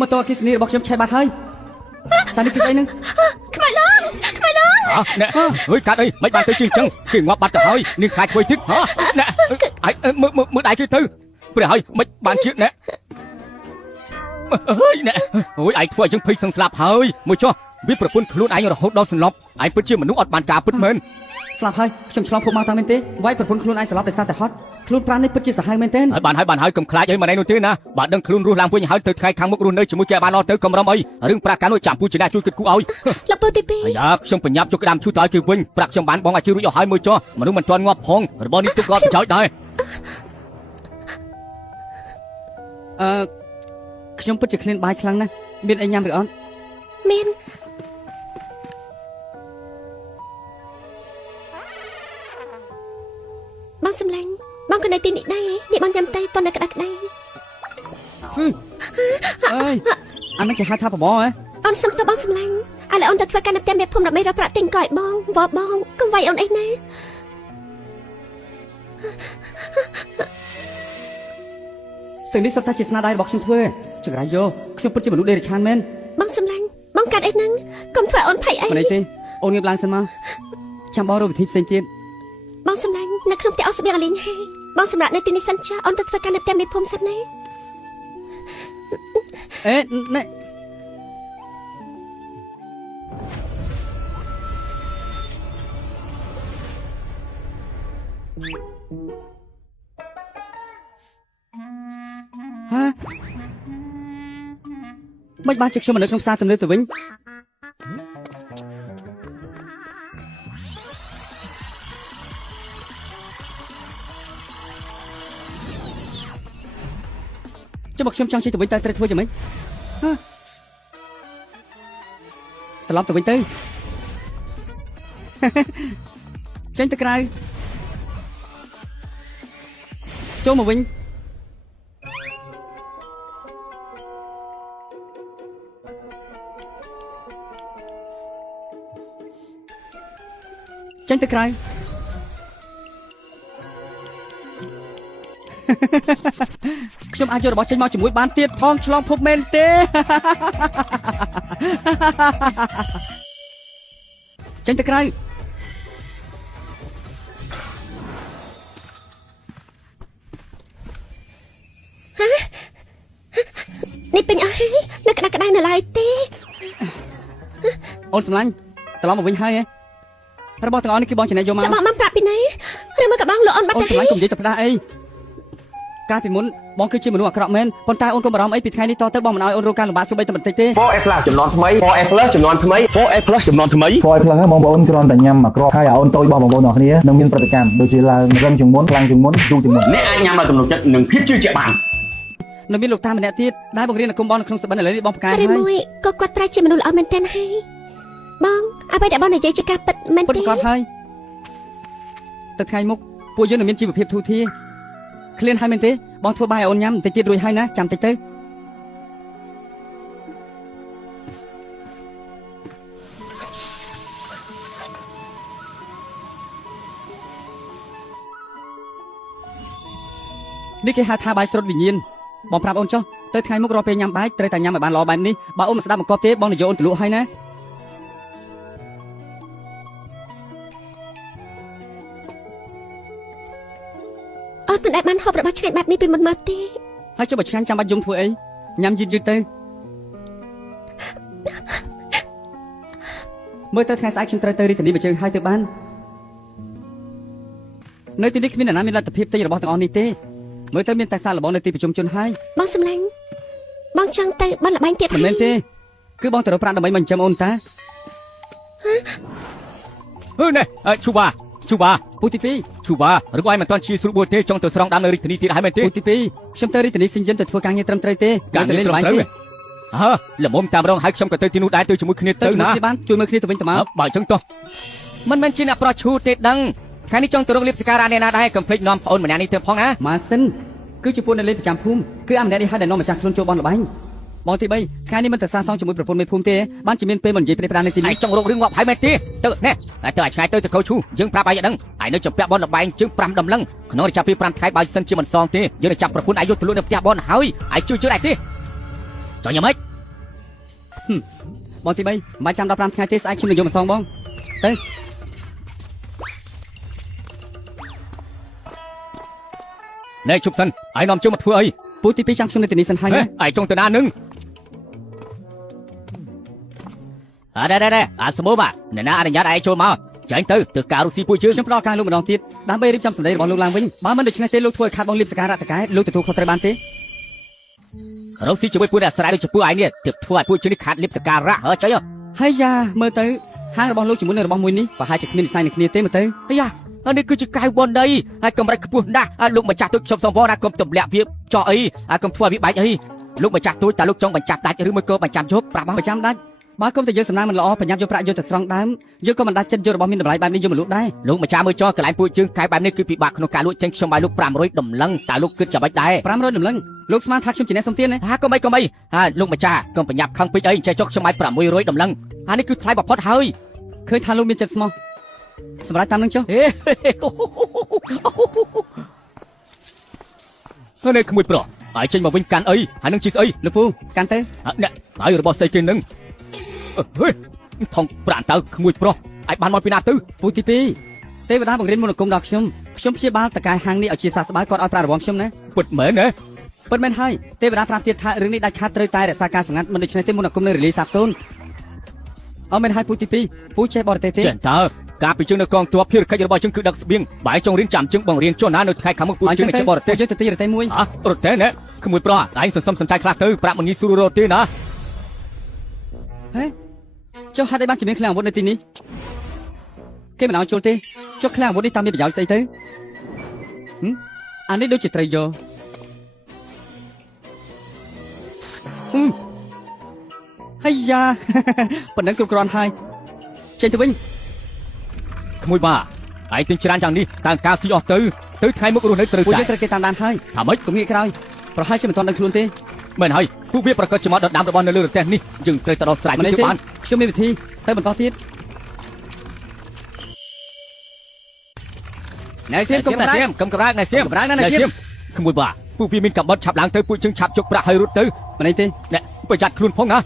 มาตัวคิสนี่บอกខ្ញុំឆេះបាត់ហើយតានេះគឺអីនឹងខ្មៅលងណែអើយកាត់អីមិនបានទៅជិះចឹងគេងាប់បាត់ទៅហើយនេះខ្លាចធ្វើទៀតណែមើលដៃគេទៅព្រះហើយមិនបានជឿណែអើយណែអូយឯងធ្វើឲ្យយើងភ័យសឹងស្លាប់ហើយមួយចុះវាប្រពន្ធខ្លួនឯងរហូតដល់សន្លប់ឯងពិតជាមនុស្សអត់បានការពិតមែនស្លាប់ហើយខ្ញុំឆ្លងភពមកតាមមែនទេវាយប្រពន្ធខ្លួនឯងស្លាប់ដោយសារតែហត់ខ្លួនប្រាណនេះពិតជាសាហាវមែនទេហើយបានហើយកុំខ្លាចអីមកណែនោះទេណាបើដឹងខ្លួនរស់ឡើងវិញហើយទៅថ្ងៃខាងមុខរស់នៅជាមួយគេបានអត់ទៅកំរំអីរឿងប្រាក់កានោះចាំពូជាអ្នកជួយគិតគូរឲ្យលោកពូទី2យ៉ាខ្ញុំបញ្ញាប់ជុកក្តាមឈូតទៅឲ្យគេវិញប្រាក់ខ្ញុំបានបងឲ្យជឿរួចអស់ហើយមួយចុះមនុស្សមិនទាន់ងាប់ផងរបស់នេះទុកក៏ប្រយោជន៍ដែរខ្ញុំពិតជាឃ្លានបាយខ្លាំងណាស់មានអីញ៉ាំឬអត់មានបងសម្លាញ់បងក៏នៅទីនេះដែរនេះបងញ៉ាំតែតនៅក្តៅក្តៅអើយអានេះគេហៅថាប្រមហ៎អូនសុំទៅបងសម្លាញ់ឥឡូវអូនទៅធ្វើការនៅផ្ទះមេភូមិដើម្បីរកប្រាក់ទិញក៏ឲ្យបងវ៉ាបងកុំវាយអូនអីណាទាំងនេះសុទ្ធតែជាស្នាដៃរបស់ខ្ញុំធ្វើចង្រៃយោខ្ញុំពិតជាមនុស្សដេរឆានមែនបងសម្លាញ់បងកាត់អីហ្នឹងកុំធ្វើអូនភ័យអីមិនអីទេអូនងើបឡើងសិនមកចាំបងរកវិធីផ្សេងទៀតបងសម្លាញ់នៅក្នុងផ្ទះអស់ស្បៀងអលីងហើយបងសម្រាប់នៅទីនេះសិនចាអូនទៅធ្វើការនៅផ្ទះមេភូមិសិនណាអេណែហាមិនបានជាខ្ញុំនៅក្នុងផ្សារទំនើបទៅវិញចាំមកខ្ញុំចង់ជិះទៅវិញតែត្រូវធ្វើយ៉ាងម៉េចត្រឡប់ទៅវិញទៅចេញទៅក្រៅចូលមកវិញចេញទៅក្រៅខ្ញុំអាចយករបស់ចេញមកជាមួយបានទៀតផងឆ្លងភពមែនទេចេញទៅក្រៅនេះពេញអស់ហើយនៅក្តៅក្តៅនៅឡើយទេអូនសម្លាញ់ត្រឡប់មកវិញហើយរបស់ទាំងអស់នេះគឺបងចំណេញយកមកចាំបងប្រាប់ពីណាឬមកក៏បងលក់អូនបាត់ទៅអូនសម្លាញ់កុំនិយាយទៅផ្ដាស់អីកាលពីមុនបងគឺជាមនុស្សអាក្រក់មែនប៉ុន្តែអូនកុំបារម្ភអីពីថ្ងៃនេះតទៅបងមិនឲ្យអូនរកការលំបាកសូម្បីតែបន្តិចទេ 4S Plus ចំនួនថ្មី 4S Plus ចំនួនថ្មី 4S Plus ចំនួនថ្មី 4S Plus បងប្អូនគ្រាន់តែញ៉ាំអាក្រក់ហើយអូនតូចបងប្អូនទាំងគ្នានឹងមានប្រតិកម្មដូចជាឡើងរឹងជាងមុនខ្លាំងជាងមុនយូរជាងមុនអ្នកអាចញ៉ាំដោយទំនុកចិត្តនិងភាពជឿជាក់បាននៅមានលោកតាម្នាក់ទៀតដែលបង្រៀននៅគុំបងនៅក្នុងសបិនឥឡូវនេះបងផ្កាយហើយមួយក៏គាត់ប្រែជាមនុស្សល្អមែនទែនហើយបងអ្វីដែលបងនិយាយជាការពិតមែនទេពិតគាត់ហើយទៅថ្ងៃមុខពួកយើងនឹងមានជីវភាពធូរធារឃ្លានហើយមែនទេបងធ្វើបាយឲ្យអូនញ៉ាំបន្តិចទៀតរួចហើយណាចាំតិចទៅនេះគេហៅថាបាយស្រុតវិញ្ញាណបងប្រាប់អូនចុះទៅថ្ងៃមុខរាល់ពេលញ៉ាំបាយត្រូវតែញ៉ាំឲ្យបានល្អបែបនេះបើអូនមិនស្ដាប់បង្គាប់ទេបងនឹងយកអូនទៅលក់ហើយណាអូនមិនដែលបានហូបរបស់ឆ្ងាញ់បែបនេះពីមុនមកទេហើយចុះបើឆ្ងាញ់ចាំបាច់យំធ្វើអីញ៉ាំយឺតទៅមើលទៅថ្ងៃស្អែកខ្ញុំត្រូវទៅរាជធានីបើជើងហើយទៅបាននៅទីនេះគ្មានអ្នកណាមានលទ្ធភាពទិញរបស់ទាំងអស់នេះទេមើលទៅមានតែសារលបងនៅទីប្រជុំជនហើយបងសម្លាញ់បងចង់ទៅបានលបែងទៀតមិនមែនទេគឺបងទៅរកប្រាក់ដើម្បីមកចិញ្ចឹមអូនតាណែឈូបាពូទី2ឈូបាឬក៏ឯងមិនទាន់ជាស្រួលបួលទេចង់ទៅស្រង់ដើមនៅរាជធានីទៀតហើយមែនទេពូទី2ខ្ញុំទៅរាជធានីសិនយិនទៅធ្វើការងារត្រឹមត្រូវទេការងារត្រឹមត្រូវល្មមតាមរងហើយខ្ញុំក៏ទៅទីនោះដែរទៅជាមួយគ្នាទៅណាបានជួយមើលគ្នាទៅវិញទៅមកបើអញ្ចឹងតោះមិនមែនជាអ្នកប្រោះឈូទេដឹងថ្ងៃនេះចង់ទៅរកលៀបសការៈអ្នកណាដែរកុំភ្លេចនាំប្អូនម្នាក់នេះទៅផងណាម៉ាសិនគឺជាពួកអ្នកលេងប្រចាំភូមិគឺអាម្នាក់នេះហើយដែលនាំម្ចាស់ខ្លួនចូលបនលបែង បងទី3ថ្ងៃនេះមិនទៅសាសងជាមួយប្រពន្ធមេភូមិទេបានជាមានពេលមិននិយាយព្រេះប្រាននៅទី ឯ នេះ ងចង់រករឿងងាប់ហើយមែនទេទៅណែតែទៅឲ្យឆ្ងាយទៅកោឈូយើងប្រាប់ឯងឲ្យដឹងឯងនៅចំពាក់បនលបែងជើង5ដំឡឹងក្នុងរយៈពេល5ថ្ងៃបើសិនជាមិនសងទេយើងនឹងចាប់ប្រពន្ធឯងយកទៅលក់នៅផ្ទះបនហើយឯងជួយឯងទេចង់យ៉ាងម៉េច បងទី3មិនបាច់ចាំដល់5ថ្ងៃទេស្អែកខ្ញុំនឹងយកមកសងបងទៅ ណែជប់សិនឯងនាំជើងមកធ្វើអី ពូទី2ចាំខ្ញុំនៅទីនេះសិនហើយណា ឯងចង់ទៅណានឹងអរ៉េអាស្មូបាទអ្នកណាអនុញ្ញាតឯងចូលមកចាញ់ទៅការរុស៊ីពួកយើង ខ្ញុំផ្ដល់ការលោកម្ដងទៀតដើម្បីរៀបចំសម្ដីរបស់លោកឡើងវិញបើមិនដូច្នេះទេលោកធ្វើឲ្យខាត់បងលៀបសការៈតកែលោកទទួលខុសត្រូវបានទេ រុស៊ីជាមួយពួកអ្នកស្រ័យដូចជាពួកឯងនេះទើបធ្វើឲ្យពួកយើងនេះខាត់លៀបសការៈហើយចុយ ហើយយ៉ាមើលទៅហាងរបស់លោកជាមួយនឹងរបស់មួយនេះប្រហែលជាគ្មាននិស័យនឹងគ្នាទេមើលទៅ អាយ៉ានេះគឺជាកៅបនដីហើយកម្រិតខ្ពស់ណាស់លោកម្ចាស់ទូចជប់សំវរណាកុំទម្លាក់វាចោះអីកុំធ្វើឲ្យវាបាច់អីលោកម្ចាស់ទូចតើលោកចង់បញ្ចាប់ដាច់ឬមួយក៏បញ្ចាប់យកប្រាប់មក ប្រចាំដាច់បើគុំតែយើងសំណាងមិនល្អប្រញាប់យកប្រាក់យកទៅស្រង់ដើមយើងក៏មិនដាច់ចិត្តយករបស់មានតម្លៃបែបនេះយកមកលក់ដែរ លោកម្ចាស់មើលចោះកន្លែងពួកយើងកៅបែបនេះគឺពិបាកក្នុងការលក់ចេញខ្ញុំឲ្យលោក500ដំឡឹងតើលោកគិតយ៉ាងម៉េចដែរ 500ដំឡឹងលោកស្មានថាខ្ញុំជាអ្នកសុំទានណា កុំអីលោកម្ចាស់កុំប្រញាប់ខឹងពេកអីចេះចុះខ្ញុំឲ្យ600ដំឡឹងនេះគឺថ្លៃបំផុតហើយ ឃើញថាលោកមានចិត្តស្មោះសម្រាប់តាមនឹងចុះ នេះក្មួយប្រុសឲ្យចេញមកវិញកាន់អីហើយនឹងជីស្អី លោកពូកាន់ទៅ អ្នកហើយរបស់ស្អីគេនឹងហេថងប្រានតើក្មួយប្រុសឲ្យបានមកពីណាទៅ ពូទី2ទេវតាបង្រៀនមន្តអាគមដល់ខ្ញុំព្យាបាលតកែហាងនេះឲ្យជាសះស្បើយគាត់ឲ្យប្រារង្វាន់ខ្ញុំណា ពិតមែនទេ ពិតមែនហើយទេវតាប្រាប់ទៀតថារឿងនេះដាច់ខាតត្រូវតែរក្សាការសម្ងាត់មិនដូច្នេះទេមន្តអាគមនឹងរលាយសាបសូន្យអត់មែនហើយពូទី2ពូចេះបរទេសទេ ចេះតើការពីជើងនៅកងទ័ពភារកិច្ចរបស់យើងគឺដឹកស្បៀងបាយចង់រៀនចាំជើងបងរៀនចុះណានៅថ្ងៃខាងមុខពូជើងនៅបរទេស យើងទៅទីរទេមួយ រត់ទេណែក្មួយប្រុសឯងសន្សំសំចៃខ្លះទៅប្រាប់មកងាយស្រួលរត់ទេណា ហេចុះហេតុអីបានជាមានឃ្លាំងអាវុធនៅទីនេះគេមិនឲ្យចូលទេចុះឃ្លាំងអាវុធនេះតាមមានប្រយោជន៍ស្អីទៅអានេះដូចជាត្រីយកហើយយ៉ាប៉ុណ្ណឹងគ្រប់គ្រាន់ហើយចេញទៅវិញ ក្មួយបាឯងទិញច្រើនយ៉ាងនេះតើការស៊ីអស់ទៅថ្ងៃមុខរស់នៅត្រូវ ពួក តែ យើងត្រូវគេតាមដានហើយ ថាម៉េច កុំងាកក្រោយប្រហែលជាមិនទាន់ដឹងខ្លួនទេ មែនហើយពួកវាប្រកាសជាមកដណ្ដើមរបស់នៅលើរទេះនេះយើងត្រូវទៅដល់ស្រែ មិន នេះ ទេ បាន ខ្ញុំមានវិធីទៅបន្តទៀតណែសៀមកុំកម្រើក កំក្រើកណែសៀម កម្រើកណាណែសៀម ក្មួយបាពួកវាមានកំបត់ឆាប់ឡើងទៅពួកយើងឆាប់ជុកប្រាក់ហើយរត់ទៅ មិនអីទេ ណែប្រយ័ត្នខ្លួនផងណា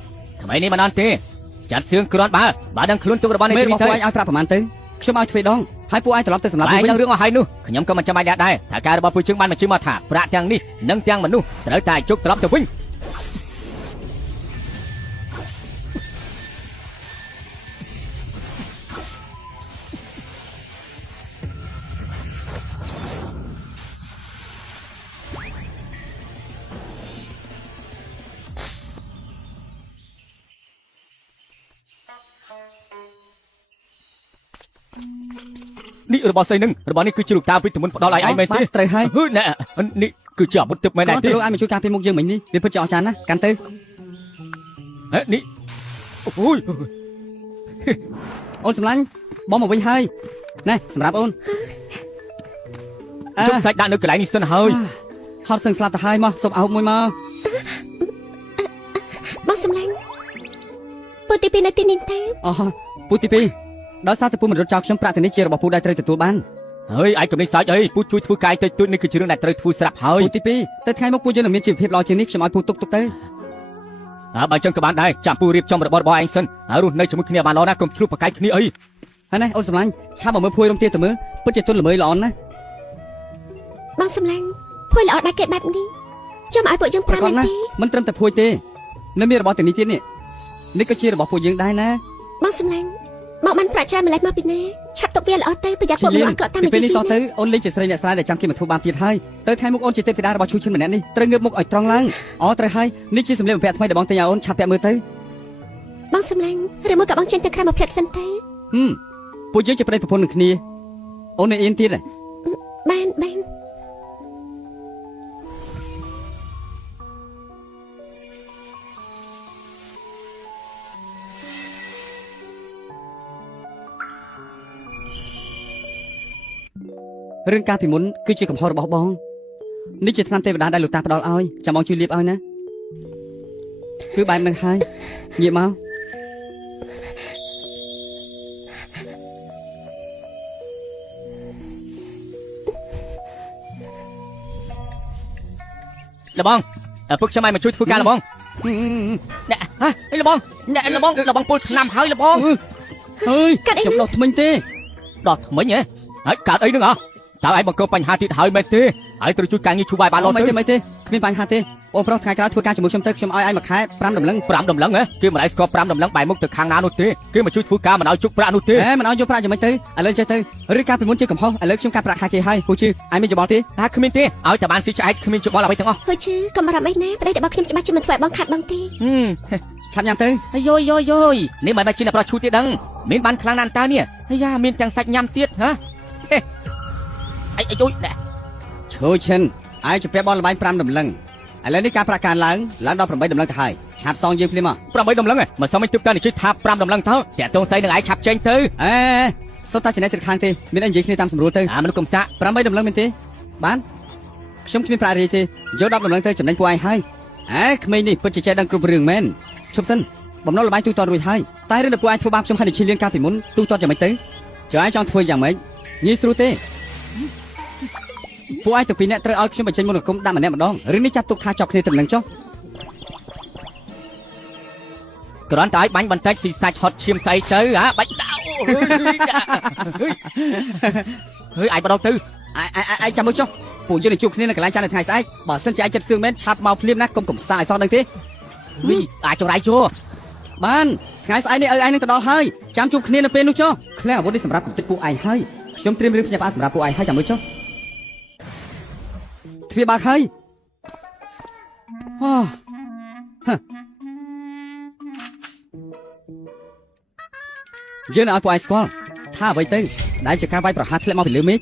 ថ្មីនេះមិនអត់ទេចាត់សឿងគ្រាន់បើដឹងខ្លួនទុករបស់នេះ មេរបស់ ទៅ ពួកឯងឲ្យប្រាប់ប្រហែលទៅខ្ញុំឲ្យទ្វេដងហើយពួកឯងត្រឡប់ទៅសម្រាប់ ឯង វិញ ដឹងរឿងអស់ហើយនោះខ្ញុំក៏មិនចាំបាច់ដែរថាការរបស់ពួកយើងបានបញ្ជាមកថាប្រាក់ទាំងនេះនិងទាំងមនុស្សត្រូវតែជុកត្រឡប់ទៅវិញ នេះរបស់ស្អីនឹងរបស់នេះគឺជាលោកតាពីទមុនផ្ដល់ឲ្យឯងមែនទេ ត្រូវហើយ ណែនេះគឺជាអាវុធទឹកមែន គ្រា ទេ ន់តែលោកឯងមកជួយការពារមុខយើងមិញនេះវាពិតជាអស្ចារ្យណាស់កាន់ទៅ នេះអូយ អូនសម្លាញ់បងមកវិញហើយណែសម្រាប់អូន ជុំសាច់ដាក់នៅកន្លែងនេះសិនហើយ ហត់សឹងស្លាប់ទៅហើយមកសុំអោបមួយមក បងសំឡាញ់ពូទី2នៅទីនេះទេ អូពូទី2ដោយសារតែពូមិនរត់ចោលខ្ញុំប្រាក់ទៅនេះជារបស់ពូដែលត្រូវទទួលបាន ហើយឯងកុំនេះសាច់អីពូជួយធ្វើកាយតិចតួចនេះគឺជារឿងដែលត្រូវធ្វើស្រាប់ហើយ ពូទី2ទៅថ្ងៃមុខពូយើងនឹងមានជីវភាពល្អជាងនេះខ្ញុំឲ្យពូទុកទៅ បើចឹងក៏បានដែរចាំពូរៀបចំរបស់ឯងសិនហើយរស់នៅជាមួយគ្នាបានល្អណាស់កុំឆ្លុះប្រកែកគ្នាអី ហើយណែអូនសម្លាញ់ឆាប់មកមើលភួយរំទាទៅមើលពិតជាទុនល្មើយល្អណាស់ បងសំឡាញ់ភួយល្អដែរគេបែបនេះចាំឲ្យពួកយើង ប្រកប 5នា ណាស់ ទី មិនត្រឹមតែភួយទេនៅមានរបស់ទាំងនេះទៀតនេះក៏ជារបស់ពួកយើងដែរណា បងសំឡាញ់មកបានប្រាក់ច្រើនម្លេះមកពីណាឆាប់ទុកវាល្អទៅប្រយ័ត្នពួកមនុស្សអក្រក់តាម ពី មក ពេល ជី នេះ ជី តទៅអូនលេងជាស្រីអ្នកស្រែដែលចាំគេមកធ្វើបានទៀតហើយទៅថ្ងៃមុខអូនជាទេពធីតារបស់ឈូឈិនម្នាក់នេះត្រូវងើបមុខឲ្យត្រង់ឡើងអូត្រូវហើយនេះជាសម្លៀកបំពាក់ថ្មីដែលបងទិញឲ្យអូនឆាប់ពាក់មើលទៅ បងសំឡាញ់ឬមកក៏បងចេញទៅក្រៅមកផ្លិតសិនទៅ ពួកយើងជាប្តីប្រពន្ធនឹងគ្នាអូននៅអៀនទៀត បាន រឿងការពីមុនគឺជាកំហុសរបស់បងនេះជាថ្នាំទេវតាដែលលោកតាផ្ដល់ឲ្យចាំបងជួយលាបឲ្យណា គឺបែបហ្នឹងហើយងាកមក លបងពុកខ្ញុំឲ្យមកជួយធ្វើការលបងណែហេលបងណែលបងពុលឆ្នាំហើយលបង ហើយខ្ញុំដោះថ្មិញទេ ដល់ថ្មិញហ៎ហើយកើតអីហ្នឹងហ៎តើឯងបង្កបញ្ហាទៀតហើយមែនទេហើយត្រូវជួយការងារជួបឲ្យបានលោតទៅ មិនទេគ្មានបញ្ហាទេបងប្រុសថ្ងៃក្រោយធ្វើការជាមួយខ្ញុំទៅខ្ញុំឲ្យមួយខែ5ដំណឹង 5ដំណឹងហ៎គេមិនឲ្យស្គាល់5ដំណឹងបែរមុខទៅខាងណានោះទេគេមកជួយធ្វើការមិនឲ្យជុកប្រាក់នោះទេ មិនឲ្យយកប្រាក់យ៉ាងម៉េចទៅឥឡូវចេះទៅឬការពីមុនជាកំហុសឥឡូវខ្ញុំកាត់ប្រាក់ខែគេហើយពូជឿឯងមានច្បល់ទេ ថាគ្មានទេឲ្យតែបានស៊ីឆ្អែតគ្មានច្បល់អ្វីទាំងអស់ ហូជឺកុំបារម្ភអីណាប្តីរបស់ខ្ញុំច្បាស់ជាមិនធ្វើឲ្យបងខាត់បងទេ ឆាប់ញ៉ាំទៅ យយនេះមិនមែនជាអ្នកប្រឈូទៀតដឹងមានបានខ្លាំងណាស់តើនេះអាយ៉ាមានទាំងសាច់ញ៉ាំទៀតហ៎អីយយណែ ឈើឈិនឯងជពាក់បនលបែង5ដំណឹងឥឡូវនេះការប្រាក់ការឡើងដល់8ដំណឹងទៅហើយឆាប់សងយើងភ្លាមមក 8ដំណឹងមិនសមមិនទិបតានិយាយថា5ដំណឹងទៅតែតងស្អីនឹងឯងឆាប់ចេញទៅ សុទ្ធតែចំណេះចិត្តខាងទេមានអីនិយាយគ្នាតាមស្រួលទៅ មនុស្សកំសាក់ 8ដំណឹងមែនទេបានខ្ញុំគ្មានប្រាក់រីទេយក10ដំណឹងទៅចំណេញពួកឯងហើយក្មេងនេះពិតជាចេះដឹងគ្រប់រឿងមែនឈប់សិនបំណុលលបែងទូទាត់រួចហើយតែរឿងដែលពួកឯងធ្វើបាបខ្ញុំហើយនឹងឈីលៀនកាលពីមុនទូទាត់យ៉ាងម៉េចទៅចុះឯងចង់ធ្វើយ៉ាងម៉េចងាយស្រួលទេពួកឯងទាំងពីរនាក់ត្រូវឲ្យខ្ញុំបញ្ចេញមន្តអាគមដាក់ម្នាក់ម្ដងរឿងនេះចាត់ទុកថាចប់គ្នាត្រឹមនឹងចុះ គ្រាន់តែឲ្យបាញ់បន្តិចស៊ីសាច់ហត់ឈាមស្អីទៅបាច់ដៅហើយឯងបដទៅ ឯងចាំមើលចុះពួកយើងនឹងជួបគ្នានៅកន្លែងចាស់នៅថ្ងៃស្អែកបើសិនជាឯងចិត្តសឿងមែនឆាប់មកភ្លាមណាកុំកំសាឲ្យសោះដឹងទេអាចចរាយជួ បានថ្ងៃស្អែកនេះឲ្យឯងនឹងទៅដល់ហើយចាំជួបគ្នានៅពេលនោះចុះឃ្លាំងអាវុធនេះសម្រាប់បន្តិចពួកឯងហើយខ្ញុំត្រៀមរឿងផ្ញើផ្អាសម្រាប់ពួកឯងហើយចាំមើលចុះទ្វារបើកហើយយើងនឹងឲ្យពួកឯងស្គាល់ថាអ្វីទៅដែលជាការវាយប្រហារធ្លាក់មកពីលើមេឃ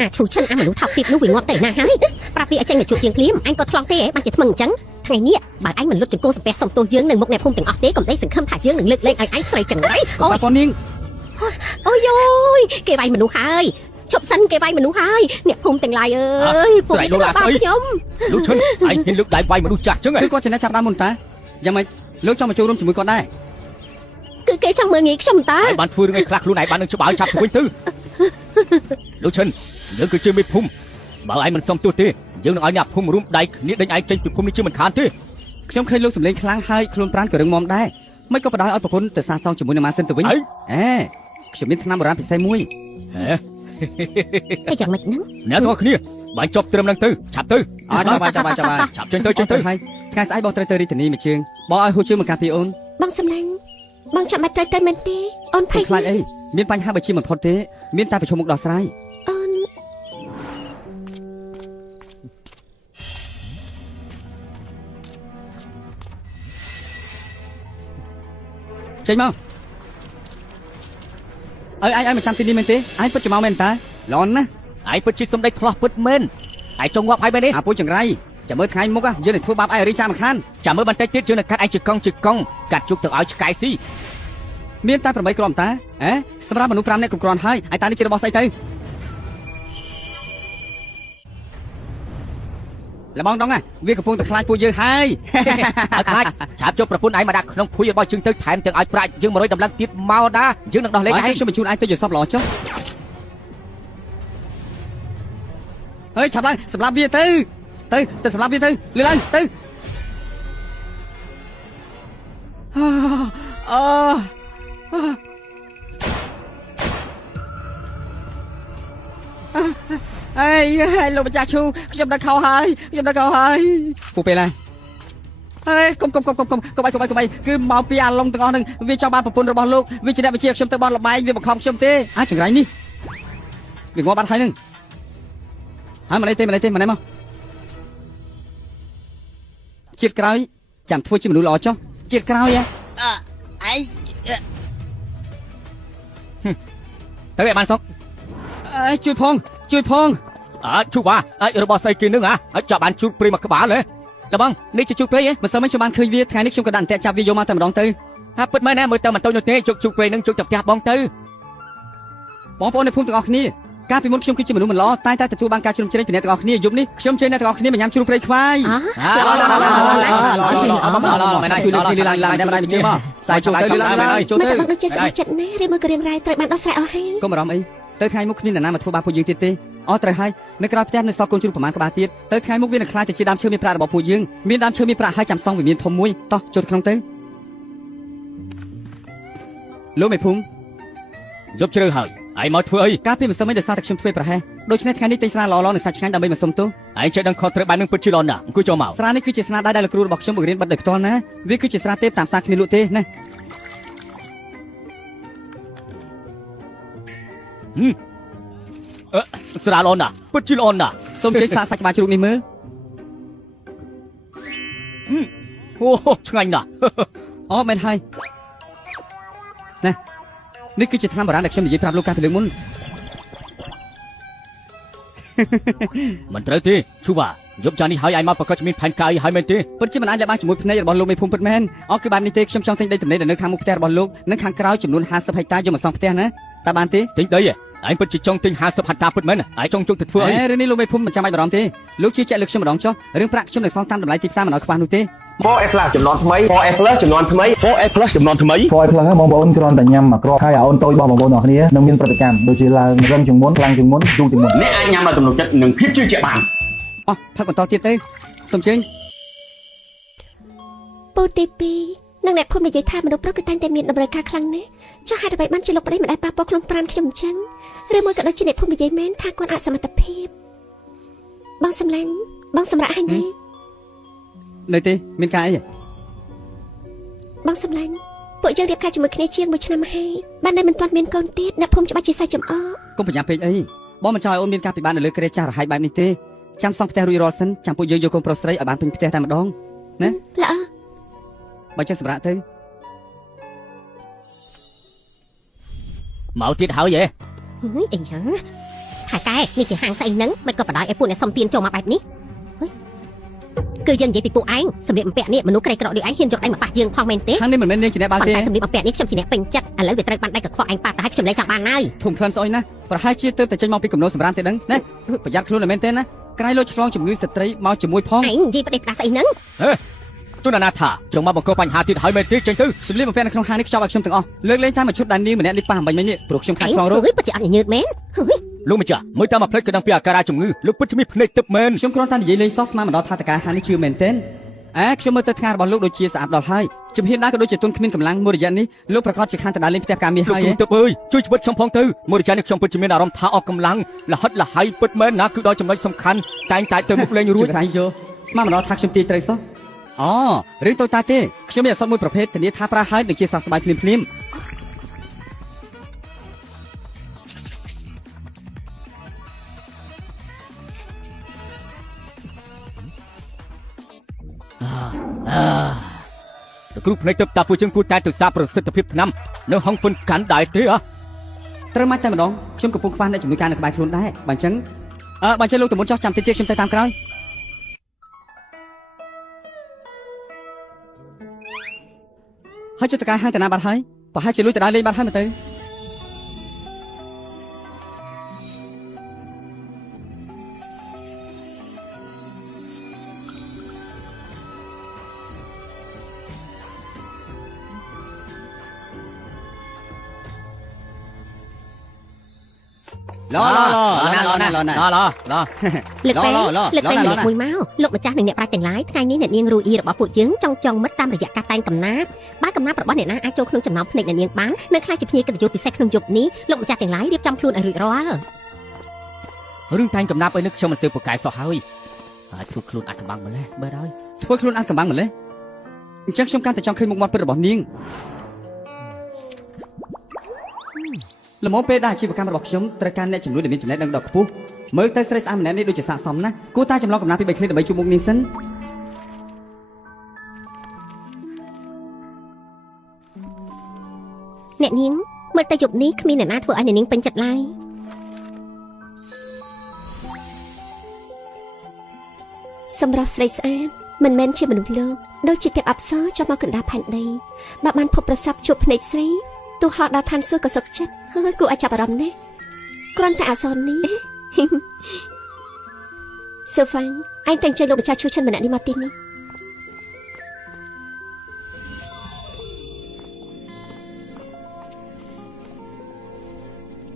អាឈូឈិនអាមនុស្សថោកទាបនោះវាងាប់ទៅណាហើយប្រាប់វាឲ្យចេញទៅជួបជាងភ្លាមអញក៏ឆ្លងទេបានជាថ្មឹងអញ្ចឹងថ្ងៃនេះបើអញមិនលុតចង្គោសំពះសំទោសយើងនៅមុខអ្នកភូមិទាំងអស់ទេកុំដីសង្ឃឹមថាយើងនឹងលើកលែងឲ្យអញស្រីចង្រៃអូយ បងនាង អូយយគេវាយមនុស្សហើយឈប់សិនគេវាយមនុស្សហើយអ្នកភូមិទាំងឡាយអើយពួកគេបាបខ្ញុំ លោកឈុនឯងហ៊ានលើកដៃវាយមនុស្សចាស់អញ្ចឹង គឺគាត់ចំណេះចាប់ដើមមុនតាយ៉ាងម៉េចលោកចង់មកចូលរួមជាមួយគាត់ដែរ គឺគេចង់មើលងាយខ្ញុំតា ឯងបានធ្វើរឿងអីខ្លះខ្លួនឯងបាននឹងច្បាស់ចាប់ទៅវិញទៅលោកឈិនយើងគឺជាមេភូមិបើឯងមិនសមទោសទេយើងនឹងឲ្យអ្នកភូមិរួមដៃគ្នាដេញឯងចេញពីភូមិនេះជាមិនខានទេ ខ្ញុំឃើញលោកសម្លេងខ្លាំងហើយខ្លួនប្រានក៏រឹងមាំដែរមិនក៏បដ ாய் ឲ្យប្រពន្ធទៅសាសងជាមួយនឹងម៉ាសិនទៅវិញខ្ញុំមានថ្នាំបុរាណពិសេសមួយ តែយ៉ាងម៉េចហ្នឹង អ្នកទាំងអស់គ្នាបាញ់ចប់ត្រឹមហ្នឹងទៅឆាប់ទៅ ឆាប់ចេញទៅហើយថ្ងៃស្អែកបងត្រូវទៅរាជធានីមួយជើងបងឲ្យហូរជើងមកកាពីអូន បងសម្លាញ់បងចាំបាច់ត្រូវទៅមែនទេអូនភ័យ ខ្លាចអីមានបញ្ហាបើជាមិនផុតទេមានតែប្រឈមមុខដោះស្រាយ អូន ចេញមកអើយមកចាំទីនេះមែនទេឯងពិតជាមកមែនតាល្អណាស់ ឯងពិតជាសំដីឆ្លោះពិតមែនឯងចង់ងាប់ហើយមែនទេ អាពួកចង្រៃចាំមើលថ្ងៃមុខយើងនឹងធ្វើបាបឯងរីចាមិនខាន ចាំមើលបន្តិចទៀតយើងនឹងកាត់ឯងជាកង់កាត់ជុកទៅឲ្យឆ្កែស៊ី មានតែ8ក្រុមតាសម្រាប់មនុស្ស5នាក់គ្រប់គ្រាន់ហើយឯតានេះជារបស់ស្អីទៅលបងដងវាកំពុងតែខ្លាចពួកយើងហើយ ឲ្យខ្លាចឆាប់យកប្រពន្ធឯងមកដាក់ក្នុងភួយរបស់ជើងទៅថែមទាំងឲ្យប្រាក់យើង100តម្លឹងទៀតមកដាយើងនឹងដោះលែងឯងខ្ញុំបញ្ជូនឯងទៅយកសពល្អចុះហើយឆាប់ឡើងសម្រាប់វាទៅសម្រាប់វាទៅលឿនឡើងទៅអេលោកម្ចាស់ឈូខ្ញុំដឹកខោហើយពូពេលណាអេកុំបាយគឺមកពីអាឡុងទាំងអស់ហ្នឹងវាចង់បានប្រពន្ធរបស់លោកវាជាអ្នកបញ្ជាខ្ញុំទៅបនលបែងវាបង្ខំខ្ញុំទេអាចង្រៃនេះវាងាប់បាត់ហើយហ្នឹងហើយមកនេះទេមកជាតិក្រោយចាំធ្វើជាមនុស្សល្អចុះជាតិក្រោយអីទៅឲ្យបានសុក ជួយផងជួយបាទរបស់ស្អីគេនឹងចាប់បានជួបព្រីមកក្បាលហ៎លបងនេះជាជួបព្រីហ៎មិនសឹមខ្ញុំបានឃើញវាថ្ងៃនេះខ្ញុំក៏ដាក់អន្ទាក់ចាប់វាយកមកតែម្ដងទៅពិតមែនណាមើលទៅមិនតូចនោះទេជួបព្រីនឹងជួបតែផ្ទះបងទៅបងប្អូននៅភូមិទាំងអស់គ្នា ការពីមុនខ្ញុំគឺជាមនុស្សមិនល្អតែទទួលបានការជ្រុំជ្រែងពីអ្នកទាំងអស់គ្នាយប់នេះខ្ញុំជើញអ្នកទាំងអស់គ្នាមកញ៉ាំជ្រូកព្រៃខ្វាយ ជួយលើកគ្នាឡើងតែមិនជឿមកសាយចូលទៅឡើងចូល មើល ទៅ តែបងដូចជាស្បែកចិត្តណាឬមួយក៏រៀងរ៉ាយត្រូវបានដោះស្រាយអស់ហើយក ុំបារម្ភអីទៅថ្ងៃមុខគ្មាននរណាមកធ្វើបាបពួកយើងទៀតទេអស់ត្រូវហើយនៅក្រៅផ្ទះនៅសល់កូនជ្រូកប្រមាណក្បាលទៀតទៅថ្ងៃមុខវានឹងខ្លាចទៅជាដើមឈើមានប្រាក់របស់ពួកយើងមានដើមឈើមានប្រាក់ហើយចាំសង់វិមានធំមួយតោះចូលក្នុងទៅលោកមេភូមិ យប់ជ្រៅហើយឯងមកធ្វើអី ការពីម្សិលមិញដោយសារតែខ្ញុំធ្វើប្រហែសដូច្នេះថ្ងៃនេះទិញស្រាល្អៗនិងសាច់ឆ្ងាញ់ដើម្បីមកសុំទោស ឯងចេះដឹងខុសត្រូវបែបនឹងពិតជាល្អណាស់អង្គុយចូលមក ស្រានេះគឺជាស្នាដៃដែលលោកគ្រូរបស់ខ្ញុំបង្រៀនបិទដោយផ្ទាល់ណាវាគឺជាស្រាទេពតាមសារគ្មានលក់ទេណា ស្រាល្អណាស់ពិតជាល្អណាស់ សូមជួយសាកសាច់ក្បាលជ្រូកនេះមើល អូឆ្ងាញ់ណាស់ អូមែនហើយណានេះគឺជាថ្នាំបុរាណដែលខ្ញុំនិយាយប្រាប់លោកកាលពីលើកមុន មិនត្រូវទេឈូបាយប់ចានេះហើយឯងមកប្រកាសមានផែនការអីហើយមែនទេ ពិតជាមិនអាចលះបង់ជាមួយភ្នែករបស់លោកមេភូមិពិតមែនអរគឺបែបនេះទេខ្ញុំចង់ទិញដីទំនេរនៅខាងមុខផ្ទះរបស់លោកនិងខាងក្រៅចំនួន50ហិកតាយកមកសង់ផ្ទះណាតើបានទេ ទិញដីឯងពិតជាចង់ទិញ50ហិកតាពិតមែនឯងចង់ទៅធ្វើអី រឿងនេះលោកមេភូមិមិនចាំបាច់បារម្ភទេលោកជឿជាក់លើខ្ញុំម្ដងចុះរឿងប្រាក់ខ្ញុំនឹងសងតាមតម្លៃទីផ្សារមិនឲ្យខ្វះនោះទេ 4A Plus ចំនួនថ្មី 4A Plus ចំនួនថ្មី 4A Plus ចំនួនថ្មី 4A Plus បងប្អូនគ្រាន់តែញ៉ាំមួយគ្រាប់ហើយអាអូនតូចរបស់បងប្អូនទាំងគ្នានឹងមានប្រតិកម្មដូចជាឡើងរឹងជាងមុនខ្លាំងជាងមុនយូរជាងមុន អ្នកអាចញ៉ាំដោយទំនុកចិត្តនិងភាពជឿជាក់បាន អោះផឹកបន្តទៀតទេសូមជើញ ពូទី2នឹងអ្នកភូមិនិយាយថាមនុស្សប្រុសគឺតែងតែមានតម្រូវការខ្លាំងណាស់ចុះហេតុអ្វីបានជាលោកប្តីមិនដែលប៉ះពាល់ខ្លួនប្រានខ្ញុំអញ្ចឹងឬមួយក៏ដូចជាអ្នកភូមិនិយាយមែនថាគាត់អសមត្ថភាពបងសម្លាញ់បងសម្រាប់ហើយណា នៅទេមានការអី បងសម្លាញ់ពួកយើងរៀបការជាមួយគ្នាជាង1ឆ្នាំហើយបានតែមិនទាន់មានកូនទៀតអ្នកភូមិច្បាស់ជាសាច់ចំអក កុំប្រញាប់ពេកអីបងមិនចង់ឲ្យអូនមានការពិបាកនៅលើក្រែចាស់រហ័យបែបនេះទេចាំសង់ផ្ទះរួចរាល់សិនចាំពួកយើងយកកូនប្រុសស្រីឲ្យបានពេញផ្ទះតែម្ដងណា ល្អ បើចឹងសម្រាប់ទៅ មកទៀតហើយហ៎ អីចឹងថៃកែនេះជាហាងស្អីហ្នឹងមិនក៏បដ ாய் ឲ្យពួកអ្នកសុំទានចូលមកបែបនេះគឺយើងនិយាយពីពួកឯងសម្លៀកបំពាក់នេះមនុស្សក្រីក្រដូចឯងហ៊ានយកដៃមកប៉ះយើងផងមែនទេ ខាងនេះមិនមែននាងជាអ្នកបាល់ ប៉ុន្ ទេ តែសម្លៀកបំពាក់នេះខ្ញុំជាអ្នកពេញចិត្តឥឡូវវាត្រូវបានដៃកខ្វក់ឯងប៉ះតែឲ្យខ្ញុំលែងចង់បានហើយ ធំក្លិនស្អុយណាស់ប្រហែលជាទើបតែចេញមកពីគំនោសម្រាប់ទេដឹងណាប្រយ័ត្នខ្លួនមែនទេណាក្រៃលោឆ្លងជំងឺស្ត្រីមកជាមួយផង ឯងនិយាយប្រទេសផ្ដាស់ស្អីហ្នឹង ទូណាថាចង់មកបង្កបញ្ហាទៀតហើយមែនទេចេញទៅ សម្លៀកបំពាក់នៅក្នុងហាងនេះខ្ចប់ឲ្យខ្ញុំទាំងអស់លើកលែងតែមួយឈុតដែលនាងម្នាក់នេះប៉ះអំបញ្ញមិញនេះព្រោះខ្ញុំខ្លាចឆ្លងរោគ ពិតជាអត់ញញើតមែន លោកម្ចាស់មើលតាមមកផ្លេចក៏ដឹងពីអាការៈជំងឺលោកពិតជាមានភ្នែកទឹកមែន ខ្ញុំគ្រាន់តែនិយាយលេងសោះស្មានមកដល់ថាតការហាងនេះជឿមែនទេខ្ញុំមើលទៅថ្ងារបស់លោកដូចជាស្អាតដល់ហើយជំហានដែរក៏ដូចជាទុនគ្មានកម្លាំងមួយរយៈនេះលោកប្រកាសជាខានទៅដល់លេងផ្ទះការមាស លោក ហើយ គ្រូទឹកអើយជួយជីវិតខ្ញុំផងទៅមួយរយៈនេះខ្ញុំពិតជាមានអារម្មណ៍ថាអស់កម្លាំងលហិតលហៃពិតមែនណាគឺដល់ចំណុចសំខាន់តែងតែទៅមុខលេងរួច ជួយក្រៃយកស្មានមកដល់ថាខ្ញុំទីត្រូវសោះអូរឿងតូចតាចទេខ្ញុំមានអសត់មួយប្រភេទធានាថាប្រាហើយនឹងជាសះស្បើយភ្លាមភ្លាម លោកគ្រូភ្នែកទឹកតាពួកយើងគួរតែទៅសារប្រសិទ្ធភាពថ្នាំនៅហុងហ្វិនកាន់ដែរទេ ត្រូវមកតែម្ដងខ្ញុំកំពុងខ្វះអ្នកជំនួយការនៅក្បែរខ្លួនដែរបើអញ្ចឹងលោកទៅមុនចោះចាំតិចទៀតខ្ញុំទៅតាមក្រោយហើយចុះតកាហាងតាណាបាត់ហើយប្រហែលជាលួចទៅដល់លេងបាត់ហើយមើលទៅ ឡឡឡឡឡឡឡ លើកពេលអ្នកមួយមកលោកម្ចាស់និងអ្នកប្រាជ្ញទាំងឡាយថ្ងៃនេះអ្នកនាងរូអ៊ីរបស់ពួកយើងចង់មិត្តតាមរយៈការតែងកំណាព្យបើកំណាព្យរបស់អ្នកណាអាចចូលក្នុងចំណោមភ្នែកអ្នកនាងបាននៅខ្លះជាភ្ញៀវកិត្តិយសពិសេសក្នុងយប់នេះលោកម្ចាស់ទាំងឡាយរៀបចំខ្លួនឲ្យរួចរាល់ រឿងតែងកំណាប់ឲ្យនឹកខ្ញុំមិនសើពូកែសោះហើយអាចធ្វើខ្លួនអាចកំបាំងម្លេះបើហើយ ធ្វើខ្លួនអាចកំបាំងម្លេះអញ្ចឹងខ្ញុំកាន់តែចង់ឃើញមុខមាត់ពិតរបស់នាងល្មមពេលដែលអាជីវកម្មរបស់ខ្ញុំត្រូវការអ្នកជំនួយដែលមានចំណេះដឹងដ៏ខ្ពស់មើលទៅស្រីស្អាតម្នាក់នេះដូចជាស័ក្តិសមណាស់គួរតែចម្លងកំណាព្យពី3ឃ្លាដើម្បីជួបមុខនាងសិន អ្នកនាងមើលទៅយប់នេះគ្មានអ្នកណាធ្វើឲ្យអ្នកនាងពេញចិត្តឡើយ សម្រាប់ស្រីស្អាតមិនមែនជាមនុស្សលោកដូចជាទេពអប្សរចុះមកកណ្ដាលផែនដីបើបានភពប្រសពជួបភ្នែកស្រីទោះហោះដល់ឋានសួគ៌ក៏សុខចិត្តហើយគួរឲ្យចាប់អារម្មណ៍ណាស់ គ្រាន់តែអសននេះ សូហ្វាំងអញតែងចេញលោកម្ចាស់ឈូឈិនម្នាក់នេះមកទីនេះ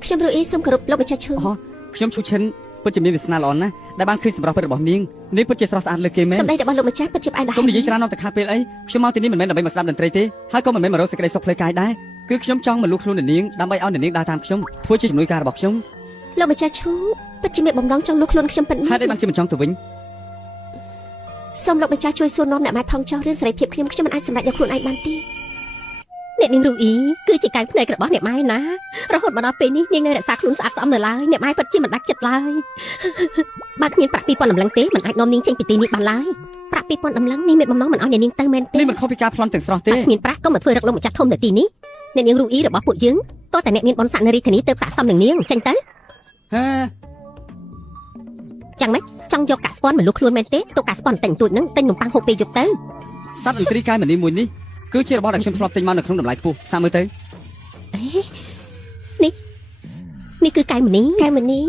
ខ្ញុំរូអ៊ីសូមគោរពលោកម្ចាស់ឈូ អូខ្ញុំឈូឈិនពិតជាមានវាសនាល្អណាស់ដែលបានឃើញសម្រាប់ពិតរបស់នាងនេះពិតជាស្រស់ស្អាតលើគេមែន សម្ដីរបស់លោកម្ចាស់ពិតជាផ្អែមដល់ កុំនិយាយច្រើនដល់តែខាតពេលអីខ្ញុំមកទីនេះមិនមែនដើម្បីមកស្ដាប់តន្ត្រីទេហើយក៏មិនមែនមករកសេចក្តីសុខផ្លូវកាយដែរគឺខ្ញុំចង់មកលូកខ្លួននាងដើម្បីឲ្យនាងដើរតាមខ្ញុំធ្វើជាជំនួយការរបស់ខ្ញុំ លោកម្ចាស់ឈូពិតជាមានបំណងចង់លុះខ្លួនខ្ញុំពិត ហេតុអីបានជាមិនចង់ទៅវិញ សូមលោកម្ចាស់ជួយសួរនាំអ្នកម៉ែផងចុះរឿងសេរីភាពខ្ញុំមិនអាចសម្រេចយកខ្លួនឯងបានទេ អ្នកនាងរូអ៊ីគឺជាកែវភ្នែករបស់អ្នកម៉ែណារហូតមកដល់ពេលនេះនាងនៅរក្សាខ្លួនស្អាតស្អំនៅឡើយអ្នកម៉ែពិតជាមិនដាច់ចិត្តឡើយបើគ្មានប្រាក់ 2000 ដំឡឹងទេមិនអាចនាំនាងចេញពីទីនេះបានឡើយប្រាក់ 2000 ដំឡឹងនេះមានបំណងមិនឲ្យអ្នកនាងទៅមែនទេ នេះមិនខុសពីការប្លន់ទាំងស្រស់ទេ គ្មានប្រាក់ក៏មិនធ្វើរកលោកម្ចាស់ធំនៅទីនេះអ្នកនាងរូអ៊ីរបស់ពួកយើងតើតែអ្នកមានបនស័កនៅរាជធានីទៅស័កសមនឹងនាងចេញទៅ ហេ ចាំមិនចង់យកកាក់ស្ពនមកលុះខ្លួនមែនទេទុកកាក់ស្ពនតែងទួចនឹងទិញនំប៉័ងហូបពេលយប់ទៅ សត្វឥន្ទ្រីកាយមនីមួយនេះគឺជារបស់ដែលខ្ញុំធ្លាប់ទិញមកនៅក្នុងតម្លៃខ្ពស់សាកមើលទៅ នេះគឺកែវមនី កែមនី